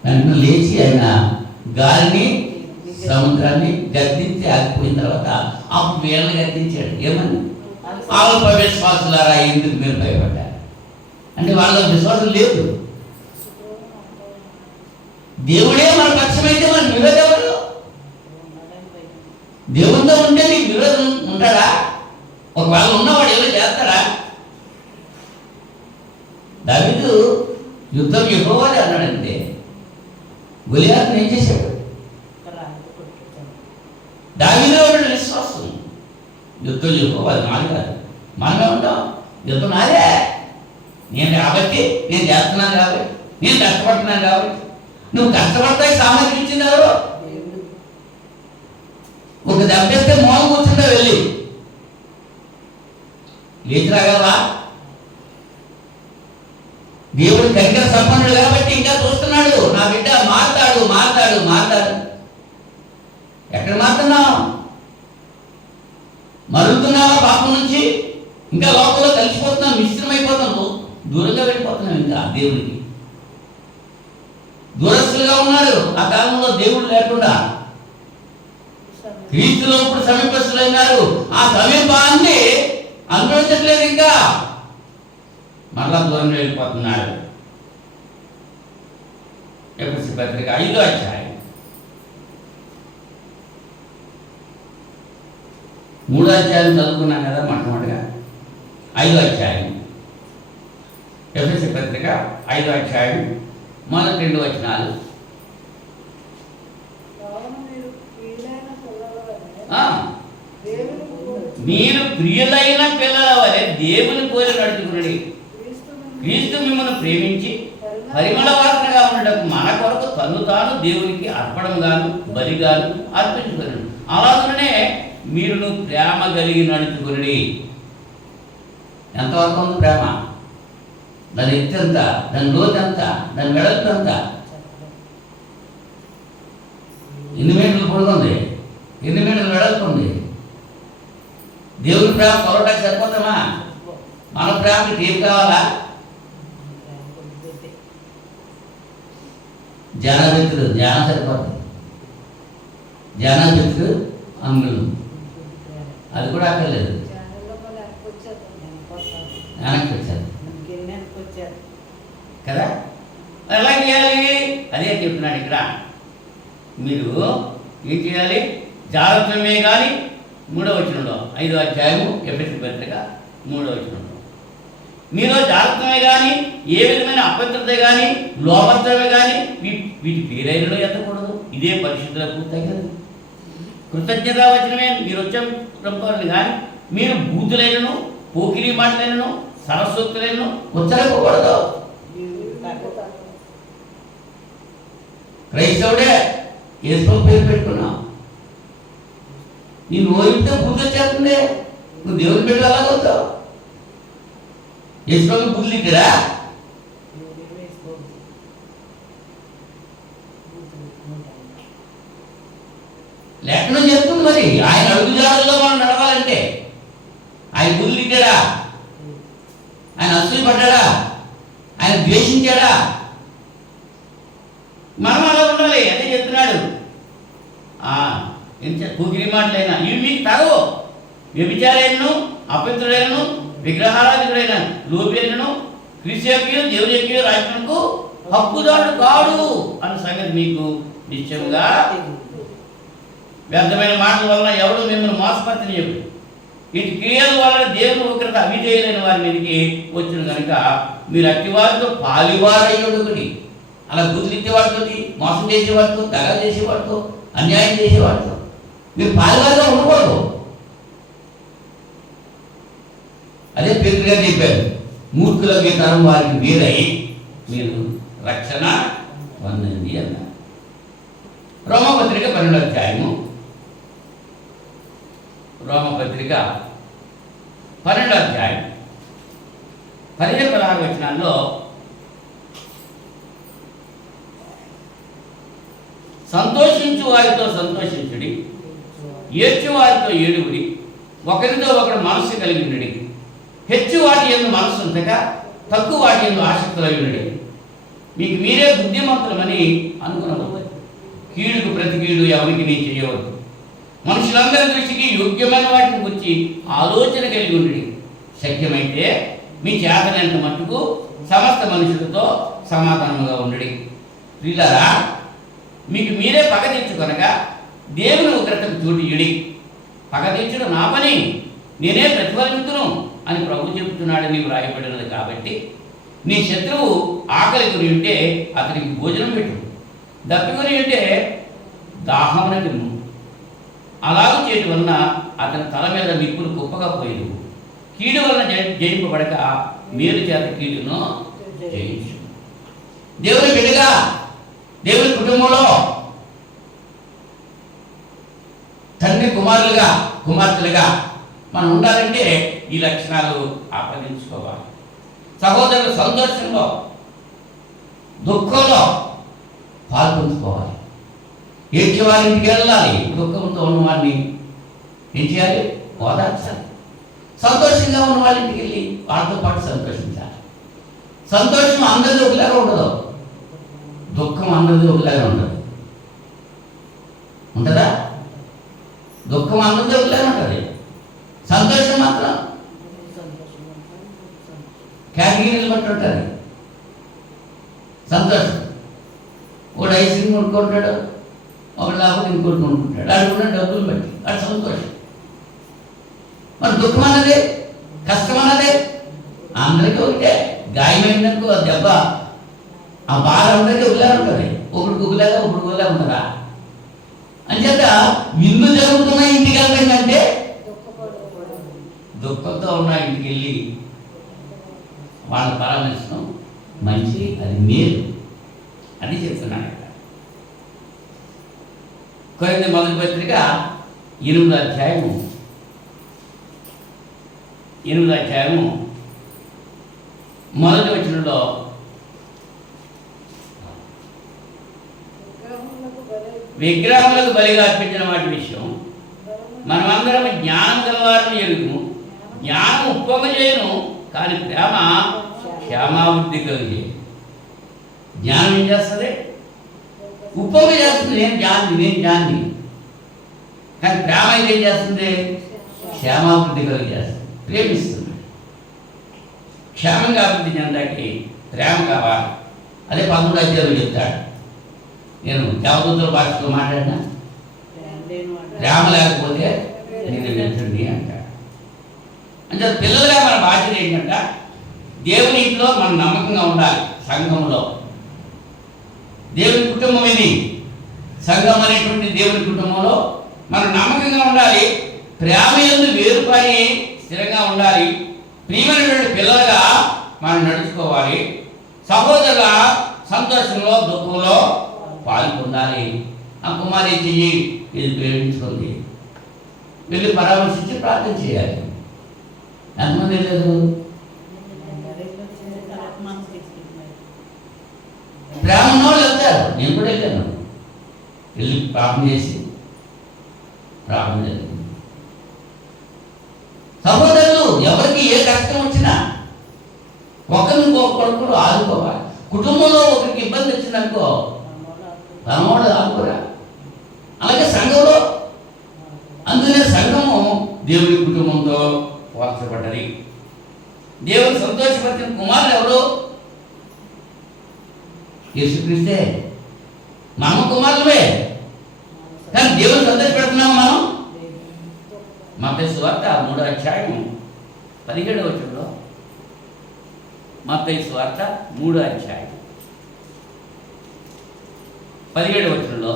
వెంటనే లేచి ఆయన గాలిని సముద్రాన్ని గద్దించి ఆగిపోయిన తర్వాత అప్పుడు వీళ్ళని గద్దించాడు. ఏమని? అల్ప విశ్వాసులారా ఎందుకు మీరు భయపడ్డారు అంటే వాళ్ళ విశ్వాసం లేదు. దేవుడే మన పక్షమైతే మన విరోధం ఎవరు? దేవునితో ఉంటే నీకు విరోధం ఉంటాడా? ఒకవేళ ఉన్నవాడు ఏదో చేస్తాడా? దావీదు యుద్ధం యెహోవాదే అన్నాడంటే గొలియాతును ఏం చేశాడు? దావీదులో ఉన్న విశ్వాసం. యుద్ధం యెహోవాది, నాది కాదు. మనమే ఉంటాం, యుద్ధం నాదే. నేను కాబట్టి, నేను చేస్తున్నాను కాబట్టి, నేను కష్టపడుతున్నాను కాబట్టి. నువ్వు కష్టపడతాయి సామర్థ్యం ఇచ్చింది ఎవరు? ఒక దెబ్బేస్తే మోహం కూర్చుంటే వెళ్ళి లేచి రాగలవా? దేవుడు కనికర సంపన్నుడు కాబట్టి ఇంకా చూస్తున్నాడు, నా బిడ్డ మారుతాడు మారుతాడు మారుతాడు. ఎక్కడ మారుతున్నావు? మరుగుతున్నావా పాపం నుంచి? ఇంకా లోకంలో కలిసిపోతున్నావు, మిశ్రమైపోతున్నావు, దూరంగా వెళ్ళిపోతున్నావు ఇంకా దేవుడికి. దూరస్తులుగా ఉన్నాడు ఆ కాలంలో దేవుడు లేకుండా. క్రీస్తులో ఇప్పుడు సమీపస్తులైనారు, ఆ సమీపాన్ని అనుభవించట్లేదు, ఇంకా మరలా దూరంగా వెళ్ళిపోతున్నాడు. ఎఫెసీ పత్రిక 5వ అధ్యాయం 3వ అధ్యాయం చదువుకున్నాం కదా మొట్టమొదటిగా. 5వ అధ్యాయం ఎఫెసీ పత్రిక 5వ అధ్యాయం మొదటి 2 వచనాలు. మీరు ప్రియులైన పిల్లల వలె దేవుని పోలి నడుచుకుని క్రీస్తు మిమ్మల్ని ప్రేమించి పరిమళ వాసనగా ఉండటం మన కొరకు తను తాను దేవునికి అర్పణంగాను బలిగాను అర్పించుకున్నాడు. అలాగనే మీరును ప్రేమ కలిగి నడుచుకుని. ఎంతవరకు ఉంది ప్రేమ? దాని ఎత్తు ఎంత, దాని లోతు ఎంత, దాని వెడల్పు ఎంత? ఎన్ని మీటర్లు పొడుగుంది, ఎన్ని మీటర్లు వెడల్పు ఉంది? దేవుని ప్రేమ కొలవటానికి సరిపోతామా? మన ప్రేమకి తీరు కావాలా? జ్ఞానమిత్రుడు జ్ఞానం సరిపోతుంది, జ్ఞానమిత్రుడు అంగులు అది కూడా అక్కర్లేదు, వెనక్కి వచ్చారు కదా. ఎలా చేయాలి? అదే చెప్తున్నాడు ఇక్కడ. మీరు ఏం చేయాలి? జాగ్రత్తమే కానీ 3వ వచనంలో 5వ అధ్యాయము ఎఫెసీ పత్రిక 3వ వచనంలో మీలో జాగ్రత్తమే కానీ ఏ విధమైన అపవిత్రత కానీ లోపత్రమే కానీ వీటి పేరైనలో ఎత్తకూడదు. ఇదే పరిశుద్ధులకు తగినది. కృతజ్ఞత వచనమే మీరు వచ్చాం కానీ మీరు బూతులైనను పోకిరి మాటలైనను సరస్వతులైనను ఉచ్చరింపకూడదు. క్రైస్తవుడే యేసు పేరు పెట్టుకున్నావు, నీ నోరితే బుద్ధి వచ్చేస్తుంది, నువ్వు దేవుని బిడ్డ అలాగవుతావు. యేసు బుద్ధి ఇక్కడ లేఖనం చెప్తుంది. మరి ఆయన అడుగుజాడల్లో మనం నడవాలంటే ఆయన బుద్ధి ఇచ్చాడా? ఆయన అసూయ పడ్డాడా? ఆయన ద్వేషించాడా? మనం అలా ఉండాలి. అదే చెప్తున్నాడు. పూకిరి మాటలైనా ఇవి మీకు తగవు. వ్యభిచారైనను అపవిత్రుడైనను విగ్రహారాధికుడైన లోపేనను క్రీస్తు దేవుని రాజ్యమునకు హక్కుదారుడు కాడు అన్న సంగతి మీకు నిశ్చయంగా. వ్యర్థమైన మాటల వలన ఎవడు మిమ్మల్ని మోసపరచని చెప్పి ఇటు క్రియల వలన దేవుని ఉగ్రత అవిధేయులైన వారి మీదకి వచ్చిన కనుక మీరు అట్టివారితో పాలివారయ్యుడుకుని. అలా బుద్ధివాడితో, మోసం చేసేవాడితో, దగా చేసేవాడితో, అన్యాయం చేసేవాడితో మీరు పాలివారిగా ఉండకూడదు. అదే పేతురు గారు చెప్పారు, మూర్ఖులకి తరం వారికి వీరై మీరు రక్షణ పొందండి అన్నారు. రోమపత్రిక 12వ అధ్యాయము 15-16 వచనాల్లో సంతోషించు వారితో సంతోషించుడి, ఏడ్చు వారితో ఏడుగుడి, ఒకరితో ఒకరు మనస్సు కలిగి ఉండి, హెచ్చు వాటి యందు మనస్సు ఉంచక తక్కువ వాటి యందు ఆసక్తులై ఉండి, మీకు మీరే బుద్ధిమంతులమని అనుకునవద్దు. కీడుకు ప్రతి కీడు ఎవరికి నీ చేయవద్దు. మనుషులందరి దృష్టికి యోగ్యమైన వాటిని గురించి ఆలోచన కలిగి ఉండి, శక్యమైతే మీ చేతనంత మట్టుకు సమస్త మనుషులతో సమాధానముగా ఉండి. ప్రియులారా, మీకు మీరే పగ తెచ్చుకొనగా దేవుని ఉగ్రతకు చోటు ఇడి. పగ తెచ్చుడు నా పని, నేనే ప్రతిఫలించును అని ప్రభు చెబుతున్నాడని వ్రాయబడినది. కాబట్టి నీ శత్రువు ఆకలి కొని ఉంటే అతనికి భోజనం పెట్టు, దప్పికొని ఉంటే దాహమునకి అలాగూ చేయటం వలన అతని తల మీద నిప్పులు కుప్పగా పోయేది. కీడు వలన జయింపబడక మేలు చేత కీడును జయించు. దేవుని బిడ్డగా, దేవుని కుటుంబంలో తండ్రి కుమారులుగా, కుమార్తెలుగా మనం ఉండాలంటే ఈ లక్షణాలు ఆపాదించుకోవాలి. సహోదరుల సంతోషంలో దుఃఖంలో పాల్పంచుకోవాలి. ఏడ్చే వారి ఇంటికి వెళ్ళాలి. దుఃఖంతో ఉన్నవాడిని ఏం చేయాలి? ఓదార్చాలి. సంతోషంగా ఉన్న వాళ్ళ ఇంటికి వెళ్ళి వాళ్ళతో పాటు సంతోషించాలి. సంతోషం అందరిది ఒకలాగా ఉండదు, దుఃఖం అందరిది ఒకలాగా ఉండదు. ఉంటుందా? దుఃఖం అందరిది ఒకలాగా ఉంటుంది, సంతోషం మాత్రం కేటగిరీలు బట్టి ఉంటుంది. సంతోషం ఒకడు ఐస్ క్రీమ్ కొనుక్కుంటాడు, ఒకటి లేకపోతే ఇంకోటి కొనుక్కుంటాడు. అడుగున్న డబ్బులు బట్టి అది సంతోషం. మరి దుఃఖం అన్నదే, కష్టం అన్నదే అందరికీ ఒకటే. గాయమైందనుకో దెబ్బ, ఆ బాధ అందరికీ ఒకలా ఉంటుంది. ఒకటి గుగ్గులాగా ఒకటి గుగ్గులా ఉంటుందా? అంచేత విందు జరుగుతున్న ఇంటికి వెళ్ళిందంటే దుఃఖంతో ఉన్న ఇంటికి వెళ్ళి వాళ్ళ పరామర్శనం మంచి, అది మేలు అని చెప్తున్నాడు. కొరింథీ మొదటి పత్రిక 8వ అధ్యాయము 1వ వచనంలో విగ్రహములకు బలిగా అర్పించిన వాటి విషయం మనమందరం జ్ఞానం గలవారిని ఎరుగుము. జ్ఞానం ఉప్పొంగజేయును, కానీ ప్రేమ క్షేమాభివృద్ధి కలిగి. జ్ఞానం ఏం చేస్తుంది? ఉప్పొంగ చేస్తుంది. నేను జ్ఞాని. కానీ ప్రేమ అయితే ఏం చేస్తుంది? క్షేమాభివృద్ధి కలిగి చేస్తుంది, ప్రేమిస్తుంది. క్షేమంగా అభివృద్ధి చెందాకి ప్రేమ కావాలి. అదే 11వ అధ్యాయంలో చెప్తాడు. నేను దేవదూతల భాషతో మాట్లాడినా ప్రేమ లేకపోతే నేను వెళ్తుంది అంటాడు. అంటే పిల్లలుగా మన బాధ్యత ఏంటంటే దేవుని ఇంట్లో మనం నమ్మకంగా ఉండాలి. సంఘంలో దేవుని కుటుంబం ఇది. సంఘం అనేటువంటి దేవుని కుటుంబంలో మనం నమ్మకంగా ఉండాలి. ప్రేమ యందు వేరుపడి స్థిరంగా ఉండాలి. ప్రియమైనటువంటి పిల్లలుగా మనం నడుచుకోవాలి. సహోదరుల సంతోషంలో దుఃఖంలో పాల్గొనాలి. ఆ కుమారి చెయ్యి ఇది ప్రేమించుకుంది, వెళ్ళి పరామర్శించి ప్రార్థన చేయాలి. ఎంతమంది వెళ్ళలేదు? ప్రేమ ఉన్న వాళ్ళు వెళ్తారు. నేను కూడా వెళ్ళాను. వెళ్ళి ప్రార్థన చేసి ప్రార్థన జరిగింది. సహోదరులు ఎవరికి ఏ కష్టం వచ్చినా ఒకరికొకరు ఆదుకోవాలి. కుటుంబంలో ఒకరికి ఇబ్బంది వచ్చిందనుకో తనవాడు ఆదుకోరా. అలాగే సంఘంలో, అందుకే సంఘము దేవుని కుటుంబంతో పోల్చబడ్డది. దేవుని సంతోషపరిచిన కుమారులు ఎవరు? యేసుక్రీస్తే. మనము కుమారులమే, కానీ దేవుని సంతోషపెడుతున్నాము మనం. మత్తయి సువార్త 3వ అధ్యాయం 17వ వచనంలో, మత్తయి సువార్త 3వ అధ్యాయం 17వ వచనంలో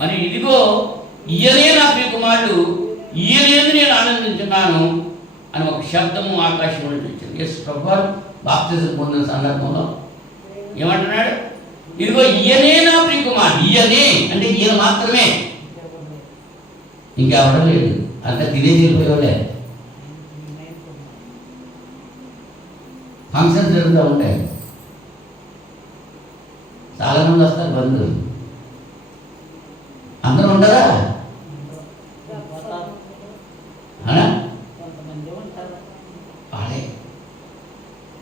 మరి ఇదిగో ఈయనే నా ప్రియ కుమారుడు, ఈయనేందు నేను ఆనందించున్నాను అని ఒక శబ్దము ఆకాశం నుండి వచ్చింది. యేసు ప్రభువారు బాప్తిజం పొందిన సందర్భంలో ఏమంటున్నాడు? ఇదిగో ఈయనే నా ప్రియ కుమారుడు. ఈయనే అంటే ఈయన మాత్రమే, ఇంకెవడం లేదు. అంతా తినేసి వెళ్ళిపోయేవాళ్ళే. ఫంక్షన్ జరుగుతూ ఉంటాయి, చాలామంది వస్తారు బంధువులు. అందరూ ఉండరా? వాళ్ళే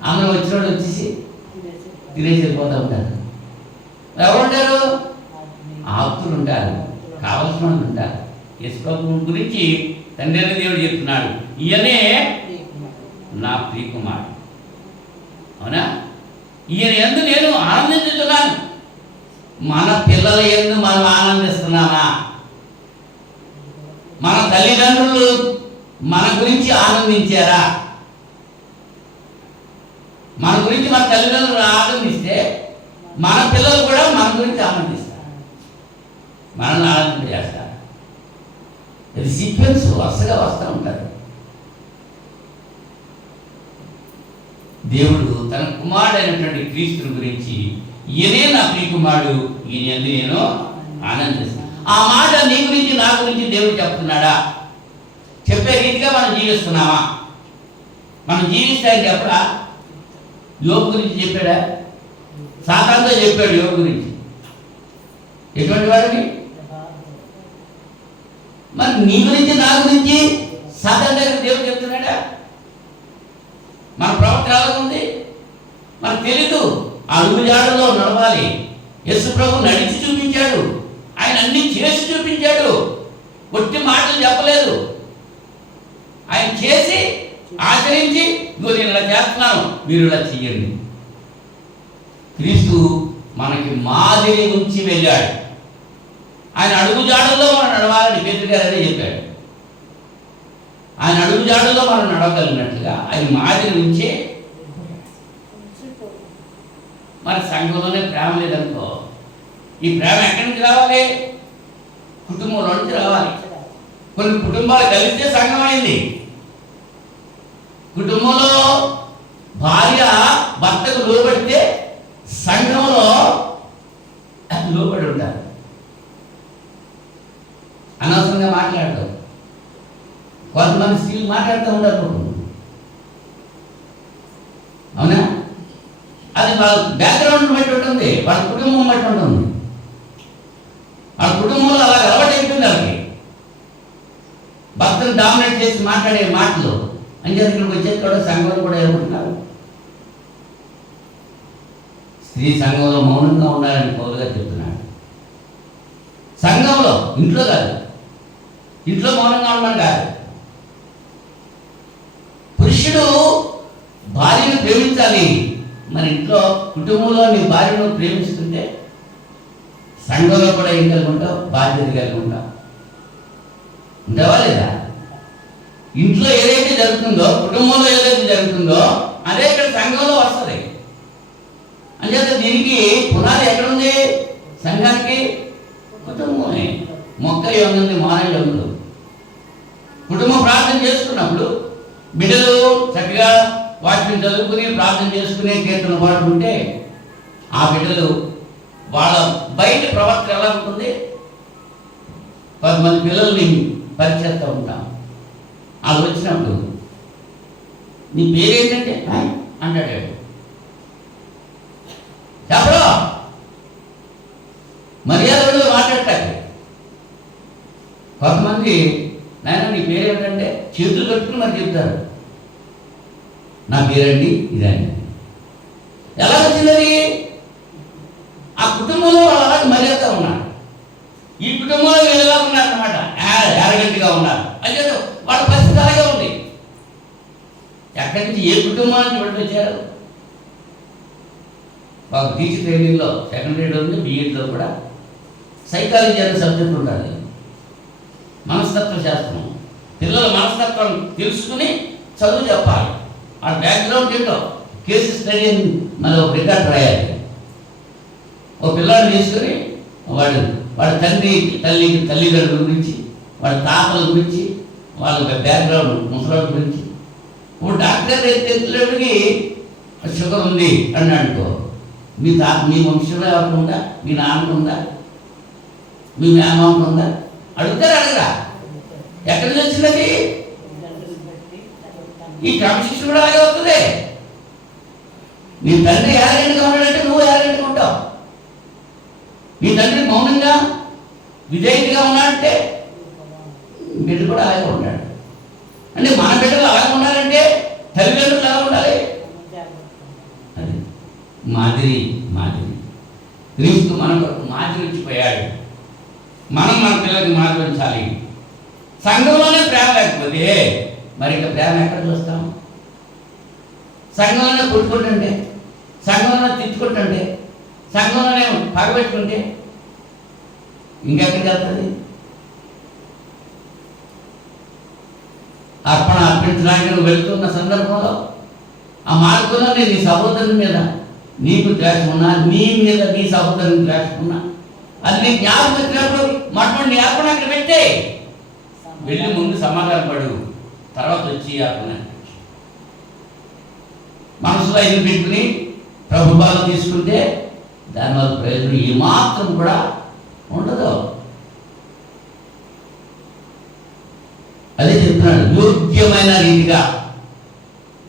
అందరూ వచ్చిన వాళ్ళు వచ్చేసి తినేసి వెళ్ళిపోతూ ఉంటారు. ఎవరుంటారు? ఆప్తులు ఉంటారు, కావలసిన వాళ్ళు ఉంటారు. యేసు ప్రభువు గురించి తండ్రి అయిన దేవుడు చెప్తున్నాడు, ఈయనే నా ప్రియ కుమారుడు. అవునా? ఈయన యందు నేను ఆనందించుతున్నాను. మన పిల్లల యందు మనం ఆనందిస్తున్నామా? మన తల్లిదండ్రులు మన గురించి ఆనందించారా? మన గురించి మన తల్లిదండ్రులు ఆనందిస్తే మన పిల్లలు కూడా మన గురించి ఆనందిస్తారు, మనల్ని ఆనందింపజేస్తారు. ఇది సీక్వెన్స్ వరుసగా వస్తూ ఉంటారు. దేవుడు తన కుమారుడైనటువంటి క్రీస్తుని గురించి ఈయనే నా ప్రియ కుమారుడు, ఈయన యందు నేను ఆనందిస్తాను. ఆ మాట నీ గురించి నా గురించి దేవుడు చెప్తున్నాడా? చెప్పే రీతిగా మనం జీవిస్తున్నామా? మనం జీవిస్తానికి చెప్పడా? యోబు గురించి చెప్పాడా? సాతానుతో చెప్పాడు యోబు గురించి. ఎటువంటి వాడిని? మరి నీ గురించి నా గురించి సాతాను దగ్గర దేవుడు చెప్తున్నాడా? మన ప్రవర్తన ఎలా ఉంది మనకు తెలీదు. అడుగుజాడలో నడవాలి. యేసు ప్రభు నడిచి చూపించాడు. ఆయన అన్ని చేసి చూపించాడు. ఒట్టి మాటలు చెప్పలేదు. ఆయన చేసి ఆచరించి, ఇదిగో నేను ఇలా చేస్తున్నాను, మీరు ఇలా చెయ్యండి. క్రీస్తు మనకి మాదిరి ఉంచి వెళ్ళాడు. ఆయన అడుగుజాడల్లో మనం నడవాలని పేతురు గారు అదే చెప్పాడు. ఆయన అడుగుజాడల్లో మనం నడవగలిగినట్లుగా ఆయన మాదిరి ఉంచే. మరి సంఘంలోనే ప్రేమ లేదనుకో, ఈ ప్రేమ ఎక్కడి నుంచి రావాలి? కుటుంబంలో నుంచి రావాలి. కొన్ని కుటుంబాలు కలిస్తే సంఘం అయింది. కుటుంబంలో భార్య భర్తకు లోబడితే సంఘంలో లోబడి ఉంటారు. అనవసరంగా మాట్లాడతారు. కొంతమంది స్త్రీలు మాట్లాడుతూ ఉంటారు. అవునా? అది వాళ్ళ బ్యాక్గ్రౌండ్ బట్టి ఉంటుంది, వాళ్ళ కుటుంబం బట్టి ఉంటుంది. వాళ్ళ కుటుంబంలో అలా అలవాటు అయిపోయింది వాళ్ళకి. భర్తను డామినేట్ చేసి మాట్లాడే మాటలు అంచేది ఇక్కడికి వచ్చేది కూడా సంఘంలో కూడా ఏర్పడుతున్నారు. స్త్రీ సంఘంలో మౌనంగా ఉండాలని పౌలుగా చెప్తున్నాడు. సంఘంలో, ఇంట్లో కాదు. ఇంట్లో మౌనంగా ఉండడం కాదు. పురుషుడు భార్యను ప్రేమించాలి. మన ఇంట్లో కుటుంబంలో నీ భార్యను ప్రేమిస్తుంటే సంఘంలో కూడా ఏం కలిగి ఉంటావు? బాధ్యత కలిగి ఉంటావు. ఉండవా లేదా? ఇంట్లో ఏదైతే జరుగుతుందో, కుటుంబంలో ఏదైతే జరుగుతుందో అదే ఇక్కడ సంఘంలో వస్తుంది. అంచేత దీనికి పునాది ఎక్కడుంది? సంఘానికి కుటుంబమే. మొక్క యొంగంది మాన యొంగదు. కుటుంబం ప్రార్థన చేసుకున్నప్పుడు బిడ్డలు చక్కగా వాటిని చదువుకుని ప్రార్థన చేసుకునే కీర్తన పాడుకుంటే ఆ బిడ్డలు వాళ్ళ బయట ప్రవర్తన ఎలా ఉంటుంది? కొంతమంది పిల్లల్ని పరిచేస్తూ ఉంటాం. వాళ్ళు వచ్చినప్పుడు నీ పేరేంటంటే అంటాడు. చెప్పరా మర్యాదలో మాట్లాడతాడు. కొంతమంది నాయన నీ పేరేంటంటే చేతులు కట్టుకుని మరి చెప్తారు. నా పేరండి ఇదండి. ఎలా వచ్చిందని? ఆ కుటుంబంలో వాళ్ళు అలాగే మర్యాదగా ఉన్నారు. ఈ కుటుంబంలో వీళ్ళలా ఉన్నారు అన్నమాట. యారగంటిగా ఉన్నారు. అంటే వాళ్ళ పరిస్థితి అలాగే ఉంది. ఎక్కడి నుంచి ఏ కుటుంబం నుంచి వెళ్ళి వచ్చారు? మాకు టీచర్ ట్రైనింగ్లో సెకండరీలో ఉంది, బీఎడ్లో కూడా సైకాలజీ అనే సబ్జెక్ట్ ఉండాలి. మనస్తత్వ శాస్త్రం. పిల్లల మనస్తత్వం తెలుసుకుని చదువు చెప్పాలి. ఆ బ్యాక్గ్రౌండ్ ఏంటో కేసు స్టడీ అని మన ఒక రికార్డ్ రాయాలి. ఒక పిల్లాడిని తీసుకొని వాడి తల్లిదండ్రుల గురించి, వాడి తాతల గురించి, వాళ్ళ బ్యాక్గ్రౌండ్ ముసలాల గురించి. ఇప్పుడు డాక్టర్ తెలిసినప్పటికీ షుగర్ ఉంది అని అనుకో, మీ వంశంలో ఎవరికి ఉందా? మీ నాన్నకు ఉందా? మీ మేమామకు ఉందా? అడుగుతారు. అడగరా? ఎక్కడి నుంచి వచ్చినది? ఈ క్రమశిక్షణ కూడా అలాగే వస్తుంది. నీ తండ్రి యారగంటగా ఉన్నాడంటే నువ్వు యారగంటగా ఉంటావు. నీ తండ్రి మౌనంగా విధేయతగా ఉన్నాడంటే బిడ్డ కూడా అలాగే ఉన్నాడు. అంటే మన బిడ్డలు అలాగే ఉండాలంటే తల్లిదండ్రులు ఎలా ఉండాలి? అది మాదిరి. క్రీస్తు మనకు మాదిరి ఇచ్చిపోయాడు. మనం మన పిల్లలకి మాదిరి ఉంచాలి. సంఘంలోనే ప్రేమ లేకపోతే మరి ఇంకా ప్రేమ ఎక్కడ చూస్తాం? సంఘంలోనే కొట్టుకుంటుంటే, సంఘంలోనే తిట్టుకుంటుంటే, సంఘంలోనే పగబెట్టుకుంటే ఇంకెక్కడికి వెళ్తుంది? అర్పణ అర్పించడానికి నువ్వు వెళ్తున్న సందర్భంలో ఆ మార్గంలో నేను నీ సహోదరుని మీద నీకు ద్వేషం ఉన్నా, నీ మీద నీ సహోదరుని ద్వేషం ఉన్నా, అది నీ జ్ఞాపకం వచ్చినప్పుడు మొట్టమొదటి నీ అర్పణ అక్కడ పెట్టే వెళ్ళి ముందు సమాధాన పడు, తర్వాత వచ్చి అర్పణ. మనసులో ఇది పెట్టుకుని ప్రభుత్వాలు తీసుకుంటే దానివల్ల ప్రయోజనం ఏమాత్రం కూడా ఉండదు. అదే చెప్తున్నాడు, యోగ్యమైన రీతిగా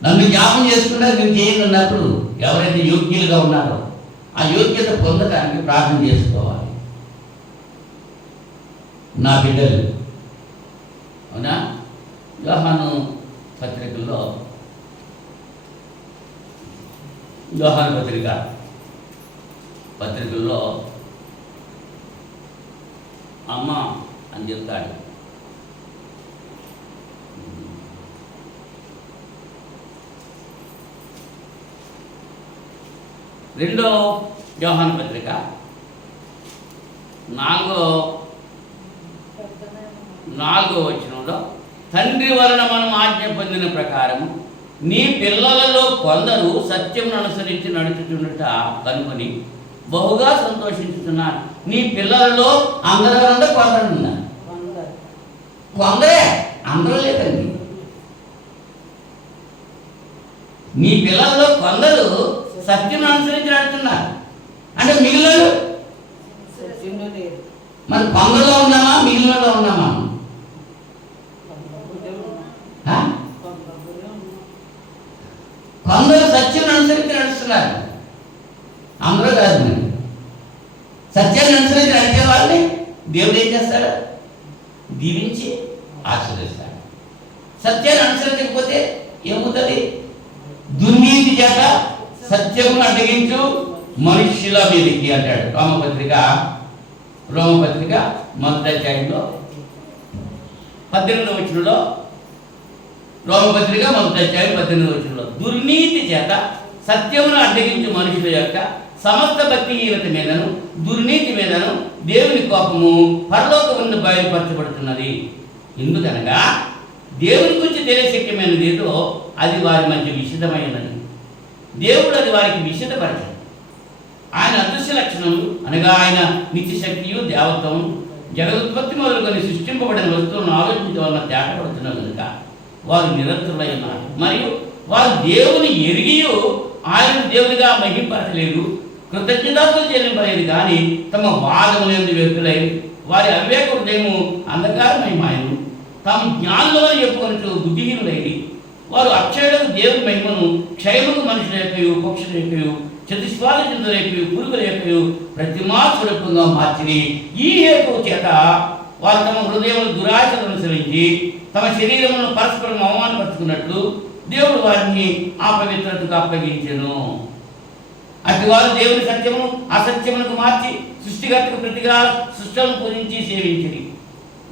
నన్ను జ్ఞాపం చేసుకుంటే నేను చేయండి అన్నప్పుడు ఎవరైతే యోగ్యులుగా ఉన్నారో ఆ యోగ్యత పొందడానికి ప్రార్థన చేసుకోవాలి. నా బిడ్డలు అవునా? యోహాను పత్రికల్లో యోహాను పత్రికల్లో అమ్మ అని చెప్తాడు. రెండో యోహాను పత్రిక 4వ వచనంలో, తండ్రి వలన మనం ఆజ్ఞ పొందిన ప్రకారము నీ పిల్లలలో కొందరు సత్యమును అనుసరించి నడుచుచుండుట కనుకొని బహుగా సంతోషించుతున్నారు. నీ పిల్లలలో అందరూ కొందరు ఉన్నారు. కొందరే, అందరూ లేదండి. నీ పిల్లల్లో కొందరు సత్యం అనుసరించి నడుతున్నారు అంటే మిగిలిన మరి కొందరులో ఉన్నామా మిగిలినలో ఉన్నామా? కొందరు సత్యం అనుసరించి నడుస్తున్నారు, అందరూ కాదు. మరి సత్యాన్ని అనుసరించి నడిచే వాళ్ళని దేవుడు ఏం చేస్తాడు? దీవించి ఆశీర్వదిస్తాడు. సత్యాన్ని అనుసరించకపోతే ఏమవుతుంది? దుర్నీతి చేత సత్యమును అడ్డగించు మనుష్యుల మీదకి అంటాడు. రోమపత్రిక 1వ అధ్యాయంలో 18వ వచనంలో, రోమపత్రిక 1వ అధ్యాయం 18వ వచనంలో, దుర్నీతి చేత సత్యమును అడ్డగించు మనుషుల యొక్క సమస్త భక్తిహీనత మీదను దుర్నీతి మీదను దేవుని కోపము పరలోకముందు బయలుపరచబడుతున్నది. ఎందుకనగా దేవుని గురించి తెలియశక్యమైనది ఏదో అది వారి మధ్య విషితమైనది. దేవుడు అది వారికి విషితపరచడు. ఆయన అదృశ్య లక్షణములు అనగా ఆయన నిత్యశక్తియు దేవత్వము జగదుత్పత్తి మొదలుకొని సృష్టింపబడిన వస్తువులను ఆలోచించడం వలన తేటపడుతున్నారు కనుక వారు నిరంతరులై ఉన్నారు. మరియు వారు దేవుని ఎరిగియు ఆయన దేవునిగా మహింపరచలేదు, కృతజ్ఞతలు చెల్లింపలేదు. కానీ తమ వాదములందు వ్యక్తులై వారి అవివేక హృదయము అంధకారమయమాయను. తాము జ్ఞానులను చెప్పుకొనుచు బుద్ధిహీనులైన వారు అక్షయులకు దేవుని మహిమను క్షయముకు మనుషుల యొక్కయు పక్షుల యొక్కయు చతుష్పాద జంతువుల యొక్కయు పురుగుల యొక్కయు ప్రతిమా స్వరూపంగా మార్చిని. ఈ హేతువు చేత వారు తమ హృదయమును దురాశను అనుసరించి తమ శరీరములను పరస్పరం అవమానపరుచుకున్నట్లు దేవుడు వారిని ఆ పవిత్రతకు అప్పగించెను. అటు వారు దేవుని సత్యమును అసత్యమునకు మార్చి సృష్టికర్తకు ప్రతిగా సృష్టిలను పూజించి సేవించింది.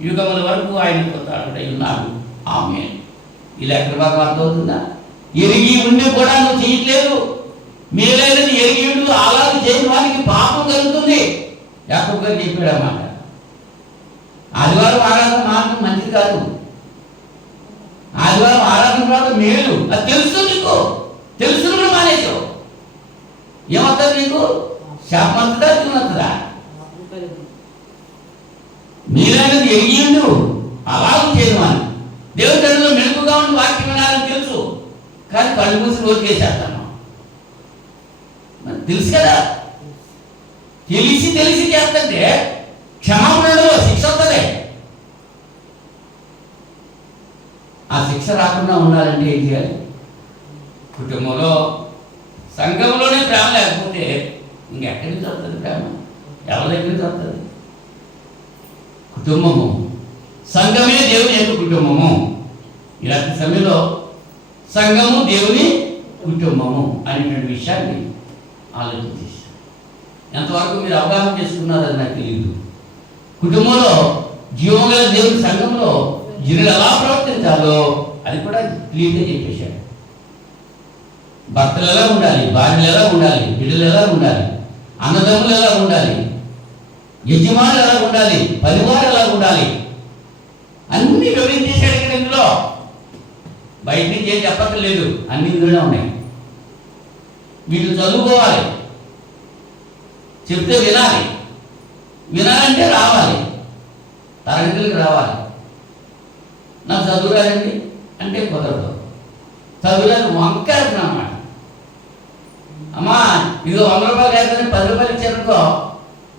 యుగముల వరకు ఆయన కొత్తడై ఉన్నాడు. ఆమేన్. ఇలా ఎక్కడ బాగా అర్థమవుతుందా? ఎరిగి ఉండి కూడా నువ్వు చేయట్లేదు. మేలైనది ఎరిగి ఉండు అలాగే చేయని వారికి పాపం కలుగుతుంది. యాకోబు గారు చెప్పాడు అన్నమాట. ఆదివారం ఆరాధన మాత్రం మంచిది కాదు. ఆదివారం ఆరాధన కూడా మేలు, అది తెలుసు. నీకు తెలుసు కూడా మానేసావు. ఏమవుతుంది నీకు? శాపంతుడా తిన్నదా? మీరైనది ఎరిగిండు అలాగే చేయను అని దేవుడి తల్లిలో మెలుగుగా ఉండి వాక్యం వినాలని తెలుసు, కానీ కళ్ళు మూసి రోజు చేసేస్తాను. తెలుసు కదా, తెలిసి చేస్తుంటే క్షమాపణలో శిక్ష వస్తుంది. ఆ శిక్ష రాకుండా ఉండాలంటే ఏం చేయాలి? కుటుంబంలో సంఘంలోనే ప్రేమ లేకపోతే ఇంకెక్కడి నుంచి వస్తుంది ప్రేమ? ఎవరి దగ్గర నుంచి వస్తుంది? కుటుంబము, సంఘమే దేవుని యొక్క కుటుంబము. ఇలాంటి సమయంలో సంఘము దేవుని కుటుంబము అనేటువంటి విషయాన్ని ఆలోచించేసాను. ఎంతవరకు మీరు అవగాహన చేసుకున్నారని నాకు తెలియదు. కుటుంబంలో జీవగల దేవుని సంఘంలో జనులు ఎలా ప్రవర్తించాలో అది కూడా క్లియర్గా చెప్పేశాడు. భర్తలు ఎలా ఉండాలి, భార్యలు ఎలా ఉండాలి, బిడ్డలు ఎలా ఉండాలి, అన్నదమ్ములు ఎలా ఉండాలి, యజమానులు ఎలా ఉండాలి, పరివారం ఎలా ఉండాలి, అన్ని వివరించేశాడు ఇక్కడ. ఇందులో బయట నుంచి ఏం చెప్పక్కర్లేదు, అన్ని ఇందులో ఉన్నాయి. వీళ్ళు చదువుకోవాలి, చెప్తే వినాలి, వినాలంటే రావాలి, తరగతులకు రావాలి. నాకు చదువు రాదండి అంటే కుదరదు. చదువులకు వంకారు అన్నమాట. అమ్మా ఇదో 100 రూపాయలు వేస్తానని 10 రూపాయలు ఇచ్చారనుకో,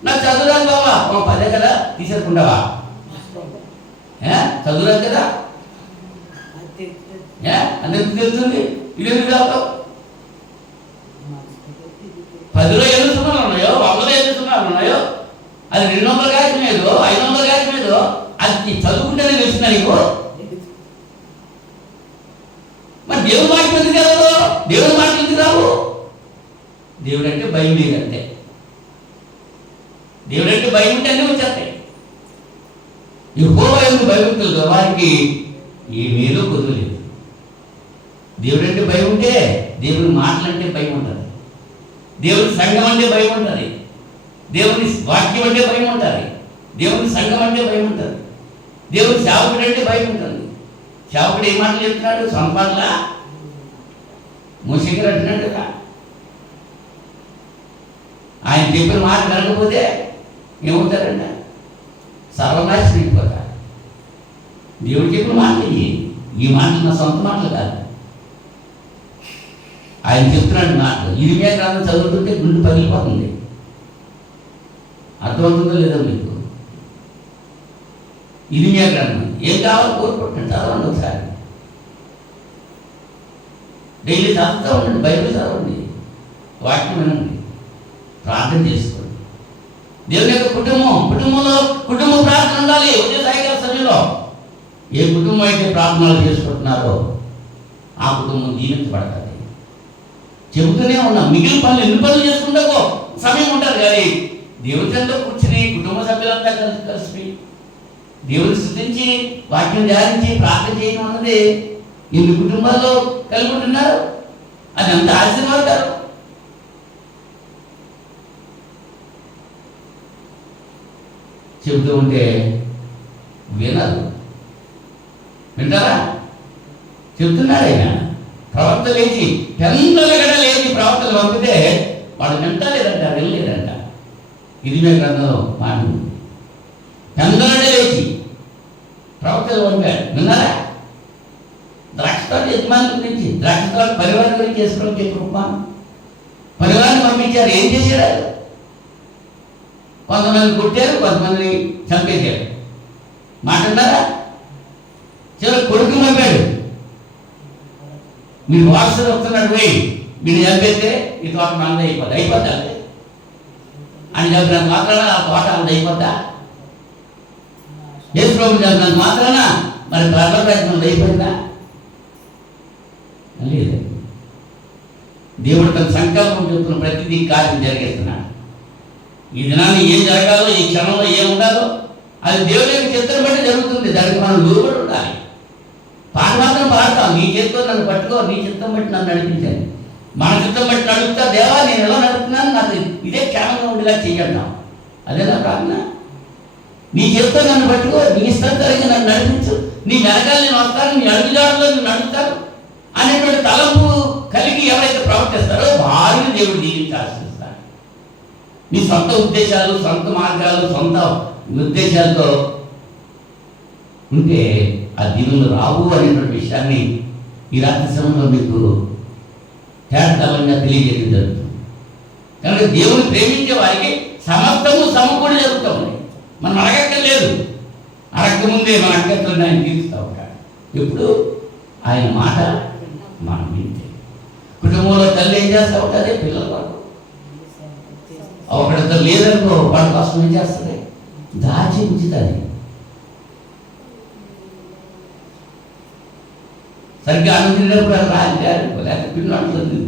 నాకు చదువురాదు బాబా, 10 కదా తీసేసుకుంటావా? చదువురాదు కదా, అందరికి తెలుస్తుంది. ఇది ఎందుకు తాగుతావు? 10లో ఎన్ని సున్నాలు ఉన్నాయో, 100లో ఎన్ని సున్నాలు ఉన్నాయో, అది 200 కాగితం ఏదో, 500 కాగితం ఏదో, అది చదువుకుంటేనే తెలుస్తున్నా నీకు. మరి దేవుని మాట ఎందుకు చదవదు? దేవుని మాట ఎందుకు రావు? దేవుడు అంటే భయం లేదు అంతే. దేవుడు అంటే భయం ఉంటే అన్నీ వచ్చేస్తాయి. యెహోవా యందు భయభక్తులు వారికి ఏమేదో కుదరలేదు. దేవుడు అంటే భయం ఉంటే దేవుని మాటలంటే భయం ఉంటుంది, దేవుని సంఘం అంటే భయం ఉంటుంది, దేవుని వాక్యం అంటే భయం ఉంటుంది, దేవుని సంఘం అంటే భయం ఉంటుంది, దేవుని సేవకుడు అంటే భయం ఉంటుంది. సేవకుడు ఏ మాటలు చెప్తున్నాడు? సొంత మాటల మోషే గారు అంటున్నాడు కదా, ఆయన చెప్పిన మాట వినకపోతే ఏమవుతారంట? సర్వనాశనం అయిపోతారు. దేవుడు చెప్పిన మాటలు ఈ మాటలు నా సొంత మాటలు కాదు, ఆయన చెప్తున్నాడు మాటలు. ఇరిమియా గ్రంథం చదువుతుంటే గుండె పగిలిపోతుంది. అర్థమవుతుందో లేదో మీకు? ఇరిమియా గ్రంథం ఏం కావాలో కోరుకుంటున్నాడు, చదవండి ఒకసారి. డైలీ చదువుతూ ఉండండి, బైబిల్ చదవండి, వాక్యం వినండి, ప్రార్థన చేసుకోండి. దేవుని యొక్క కుటుంబంలో కుటుంబ ప్రార్థన ఉండాలి. ఉదయ సాయంకాల సమయంలో ఏ కుటుంబం అయితే ప్రార్థనలు చేసుకుంటున్నారో ఆ కుటుంబం దీవించబడతారు. చెబుతూనే ఉన్నాం, మిగిలిన పనులు ఎన్ని పనులు చేసుకుంటాకో సమయం ఉంటుంది. కానీ దేవుని చెంత కూర్చుని కుటుంబ సభ్యులంతా కలిసి దేవుని స్తుతించి వాక్యం ధ్యానించి ప్రార్థన చేయడం అన్నది ఎన్ని కుటుంబాల్లో కలిగి ఉంటున్నారు. అది అంత ఆశీర్వాదాలు. చెబుతూ ఉంటే వినరు. వింటారా? చెబుతున్నాడు ఆయన. ప్రవక్త లేచి పెందల గడ లేచి ప్రవక్తలు పంపితే వాడు వింటలేదంట, వెళ్ళలేదంట. ఇరిమియా గ్రంథంలో మాట పెందలడే లేచి ప్రవక్తలు పంపాడు. విన్నారా? ద్రాక్ష తోట యజమాని గురించి, ద్రాక్ష తోట పరివారం గురించి చేసుకోవడం చెప్పు. పరివారాన్ని పంపించారు. ఏం చేశాడు? కొంతమంది కొట్టారు, కొంతమందిని చంపేశారు. మాట అన్నారా? చివరి కొడుకు పంపాడు. మీరు వారసులు వస్తున్నాడు, పోయి మీరు చంపేస్తే ఈ తోట మనది అయిపోద్దా అని చెప్పినంత మాత్రాన ఆ తోట అంత అయిపోద్దా? యేసు ప్రభువు చెప్పినంత మాత్రాన మరి పరలోకరాజ్యం అయిపోయిందా? లేదు. దేవుడు తన సంకల్పం చెప్తున్న ప్రతిదీ కార్యం జరిగేస్తున్నాడు. ఈ దినాన్ని ఏం జరగాలో, ఈ క్షణంలో ఏం ఉండాలో అది దేవుడి యొక్క చిత్రం బట్టి జరుగుతుంది. దానికి మనం లోబడి ఉండాలి. పాట మాత్రం పాడతాం, నీ చేతితో నన్ను పట్టుకో, నీ చిత్తం బట్టి నన్ను నడిపించాను. మన చిత్తం బట్టి నడుపుతా, దేవా నేను ఎలా నడుపుతున్నాను, నాకు ఇదే క్షేమంగా ఉండేలా చెయ్యడం. అదేనా ప్రార్థన? నీ చేతితో నన్ను పట్టుకో, నీ ఇష్టంతరంగా నన్ను నడిపించు, నీ వెనకాల నేను వస్తాను, నీ అడుగుజాడలో నేను నడుపుతాను అనేటువంటి తలంపు కలిగి ఎవరైతే ప్రవర్తిస్తారో వారిని దేవుడు దీవించి ఆశిస్తాడు. నీ సొంత ఉద్దేశాలు, సొంత మార్గాలు, సొంత ఉద్దేశాలతో ఉంటే ఆ దీవులు రావు అనేటువంటి విషయాన్ని ఈ రాత్రి సమయంలో మీకు తేటతలంగా తెలియజేయడం జరుగుతుంది. కనుక దేవుని ప్రేమించే వారికి సమస్తము సమకూడి జరుగుతూ ఉంది. మనం అడగక్కర్లేదు, అడగకముందే మన అక్కర్లను ఆయన తీరుస్తూ ఉంటాడు. ఇప్పుడు ఆయన మాట మనం వింటే కుటుంబంలో తల్లి ఏం చేస్తూ ఉంటుంది? పిల్లల వరకు ఒకరితో లేదనుకో వాళ్ళ కోసం ఏం చేస్తుంది? దాచి ఉంచుతుంది. సరిగ్గా అనుకునేటప్పుడు అది రాలిపోయారనుకో, లేకపోతే పిండి తింది.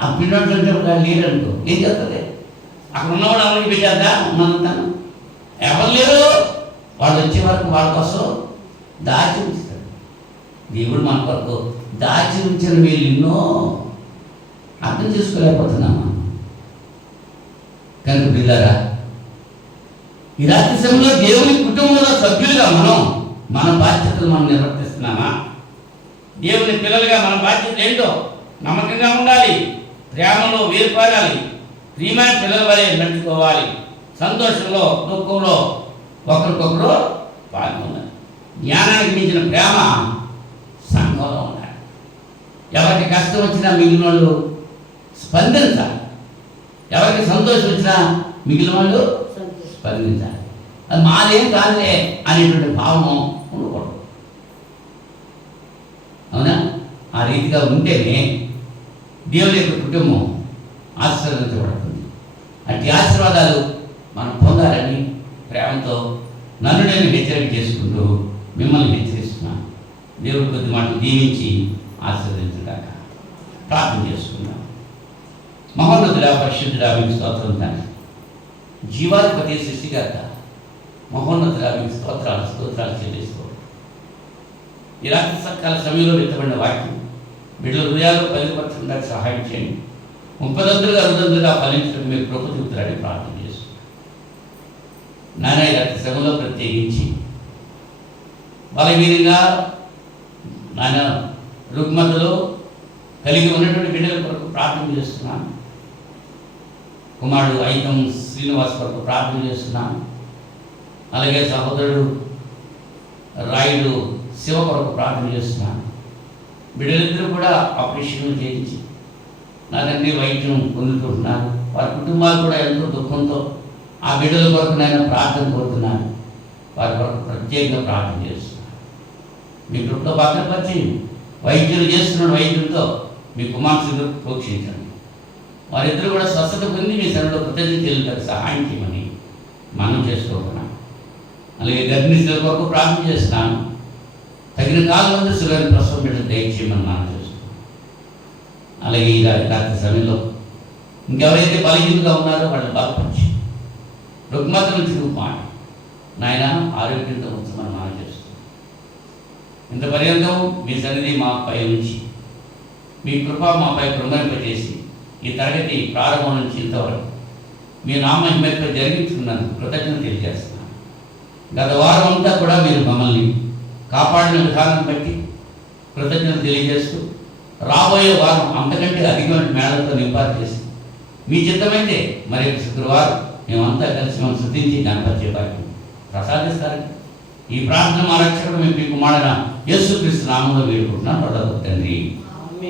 ఆ పిండి వంటలు లేరనుకో ఏం చేస్తుంది? అక్కడ ఉన్నవాడు అమ్మకి పెట్టేద్దా? ఉన్నంతాను ఎవరు లేరు, వాళ్ళు వచ్చే వరకు వాళ్ళ కోసం దాచి ఉంచుతాడు. దేవుడు మన కొరకు దాచి ఉంచిన వీళ్ళు ఎన్నో అర్థం చేసుకోలేకపోతున్నామా? కనుక పిల్లరా, ఈ రాత్రి సమయంలో దేవుని కుటుంబంలో సభ్యులుగా మన బాధ్యతలు మనం నిర్వర్తిస్తున్నామా? దేవుని పిల్లలుగా మన బాధ్యత ఏంటో నమ్మకంగా ఉండాలి, ప్రేమలో వేరుపారాలి, ప్రియమైన పిల్లల వలె నడుచుకోవాలి, సంతోషంలో దుఃఖంలో ఒకరికొకరు పాల్గొనాలి. జ్ఞానానికి మించిన ప్రేమ సంఘంలో ఉండాలి. ఎవరికి కష్టం వచ్చినా మిగిలిన వాళ్ళు స్పందించాలి, ఎవరికి సంతోషం వచ్చినా మిగిలిన వాళ్ళు స్పందించాలి. అది మాదేం కాదులే అనేటువంటి భావం ఉండకూడదు. అవునా? ఆ రీతిగా ఉంటేనే దేవుని యొక్క కుటుంబం ఆశీర్వదించబడుతుంది. అట్టి ఆశీర్వాదాలు మనం పొందాలని ప్రేమతో నన్ను నేను హెచ్చరిక చేసుకుంటూ మిమ్మల్ని హెచ్చరిస్తున్నాను. దేవుడి కొద్ది మాటలు దీవించి ఆశీర్వదించడాక ప్రార్థన చేసుకుందాం. మహోన్నతుడా, పరిశుద్ధుడా, మీకు స్తోత్రం తండ్రి. జీవాధిపతి, సృష్టికర్త, మహోన్నతుడా, మీకు స్తోత్రాలు చెల్లిస్తూ ఈ రాత్రి సకాల సమయంలో విత్తబడిన వాక్యం బిడ్డల హృదయాలు పలిపరచడానికి సహాయం చేయండి. 30 అరుదంతులుగా ఫలించడం మీరు కృప చూపుతారని ప్రార్థన చేస్తున్నాను. నాన్న ఈ రాత్రి సమయంలో ప్రత్యేకించి బలహీనంగా నాన్న రుగ్మతలో కలిగి ఉన్నటువంటి బిడ్డల కొరకు ప్రార్థన చేస్తున్నాను. కుమారుడు ఐతం శ్రీనివాస్ కొరకు ప్రార్థన చేస్తున్నాను. అలాగే సహోదరుడు రాయుడు శివ కొరకు ప్రార్థన చేస్తున్నాను. బిడ్డలిద్దరూ కూడా ఆపరేషన్లు చేయించి నా తండ్రి వైద్యం పొందుకుంటున్నారు. వారి కుటుంబాలు కూడా ఎంతో దుఃఖంతో ఆ బిడ్డల కొరకు నేను ప్రార్థన కోరుతున్నాను. వారి కొరకు ప్రత్యేకంగా ప్రార్థన చేస్తున్నాను. మీ కృపలో భద్రపరిచి వైద్యులు చేస్తున్న వైద్యులతో మీ కుమార్తెను ప్రోక్షించండి. వారిద్దరూ కూడా స్వస్థత పొంది మీ సన్నిధిలో కృతజ్ఞతలకు సహాయం చేయమని మనం చేసుకోకున్నాను. అలాగే గర్భిణీ స్త్రీల కొరకు ప్రార్థన చేస్తున్నాను. తగిన కాలంలో సులువైన ప్రసవం బిడ్డలు దయచేయమని మనం చేస్తున్నాం. అలాగే ఈ రాత్రి సమయంలో ఇంకెవరైతే బలహీనంగా ఉన్నారో వాళ్ళని బలపరిచి రుగ్మత నుంచి రూపాన్ని నాయన ఆరోగ్యంతో ఉంచమని మనం చేస్తున్నాం. ఇంత పర్యంతం మీ సన్నిధి మాపై నుంచి మీ కృప మాపై కృంగరింపజేసి ఈ తరగతి ప్రారంభం నుంచి ఇంతవరకు మీ నామహిమతో జరిగించుకున్నందుకు కృతజ్ఞత తెలియజేస్తున్నాను. గత వారం అంతా కూడా మీరు మమ్మల్ని కాపాడిన విధానం బట్టి కృతజ్ఞతలు తెలియజేస్తూ రాబోయే వారం అంతకంటే అధికమైన మేళతో నింపారు చేసి మీ చిత్తమైతే మరి శుక్రవారం మేమంతా కలిసి మనం శృతించి గణపరిచే భాగ్యం ప్రసాదిస్తారని ఈ ప్రార్థన మా రక్షకుడు మీ కుమారుడైన యేసుక్రీస్తు నామంలో వేడుకుంటున్నాను. తండ్రి.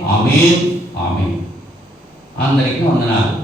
ఆమేన్. ఆమేన్. అందరికీ వందనాలు.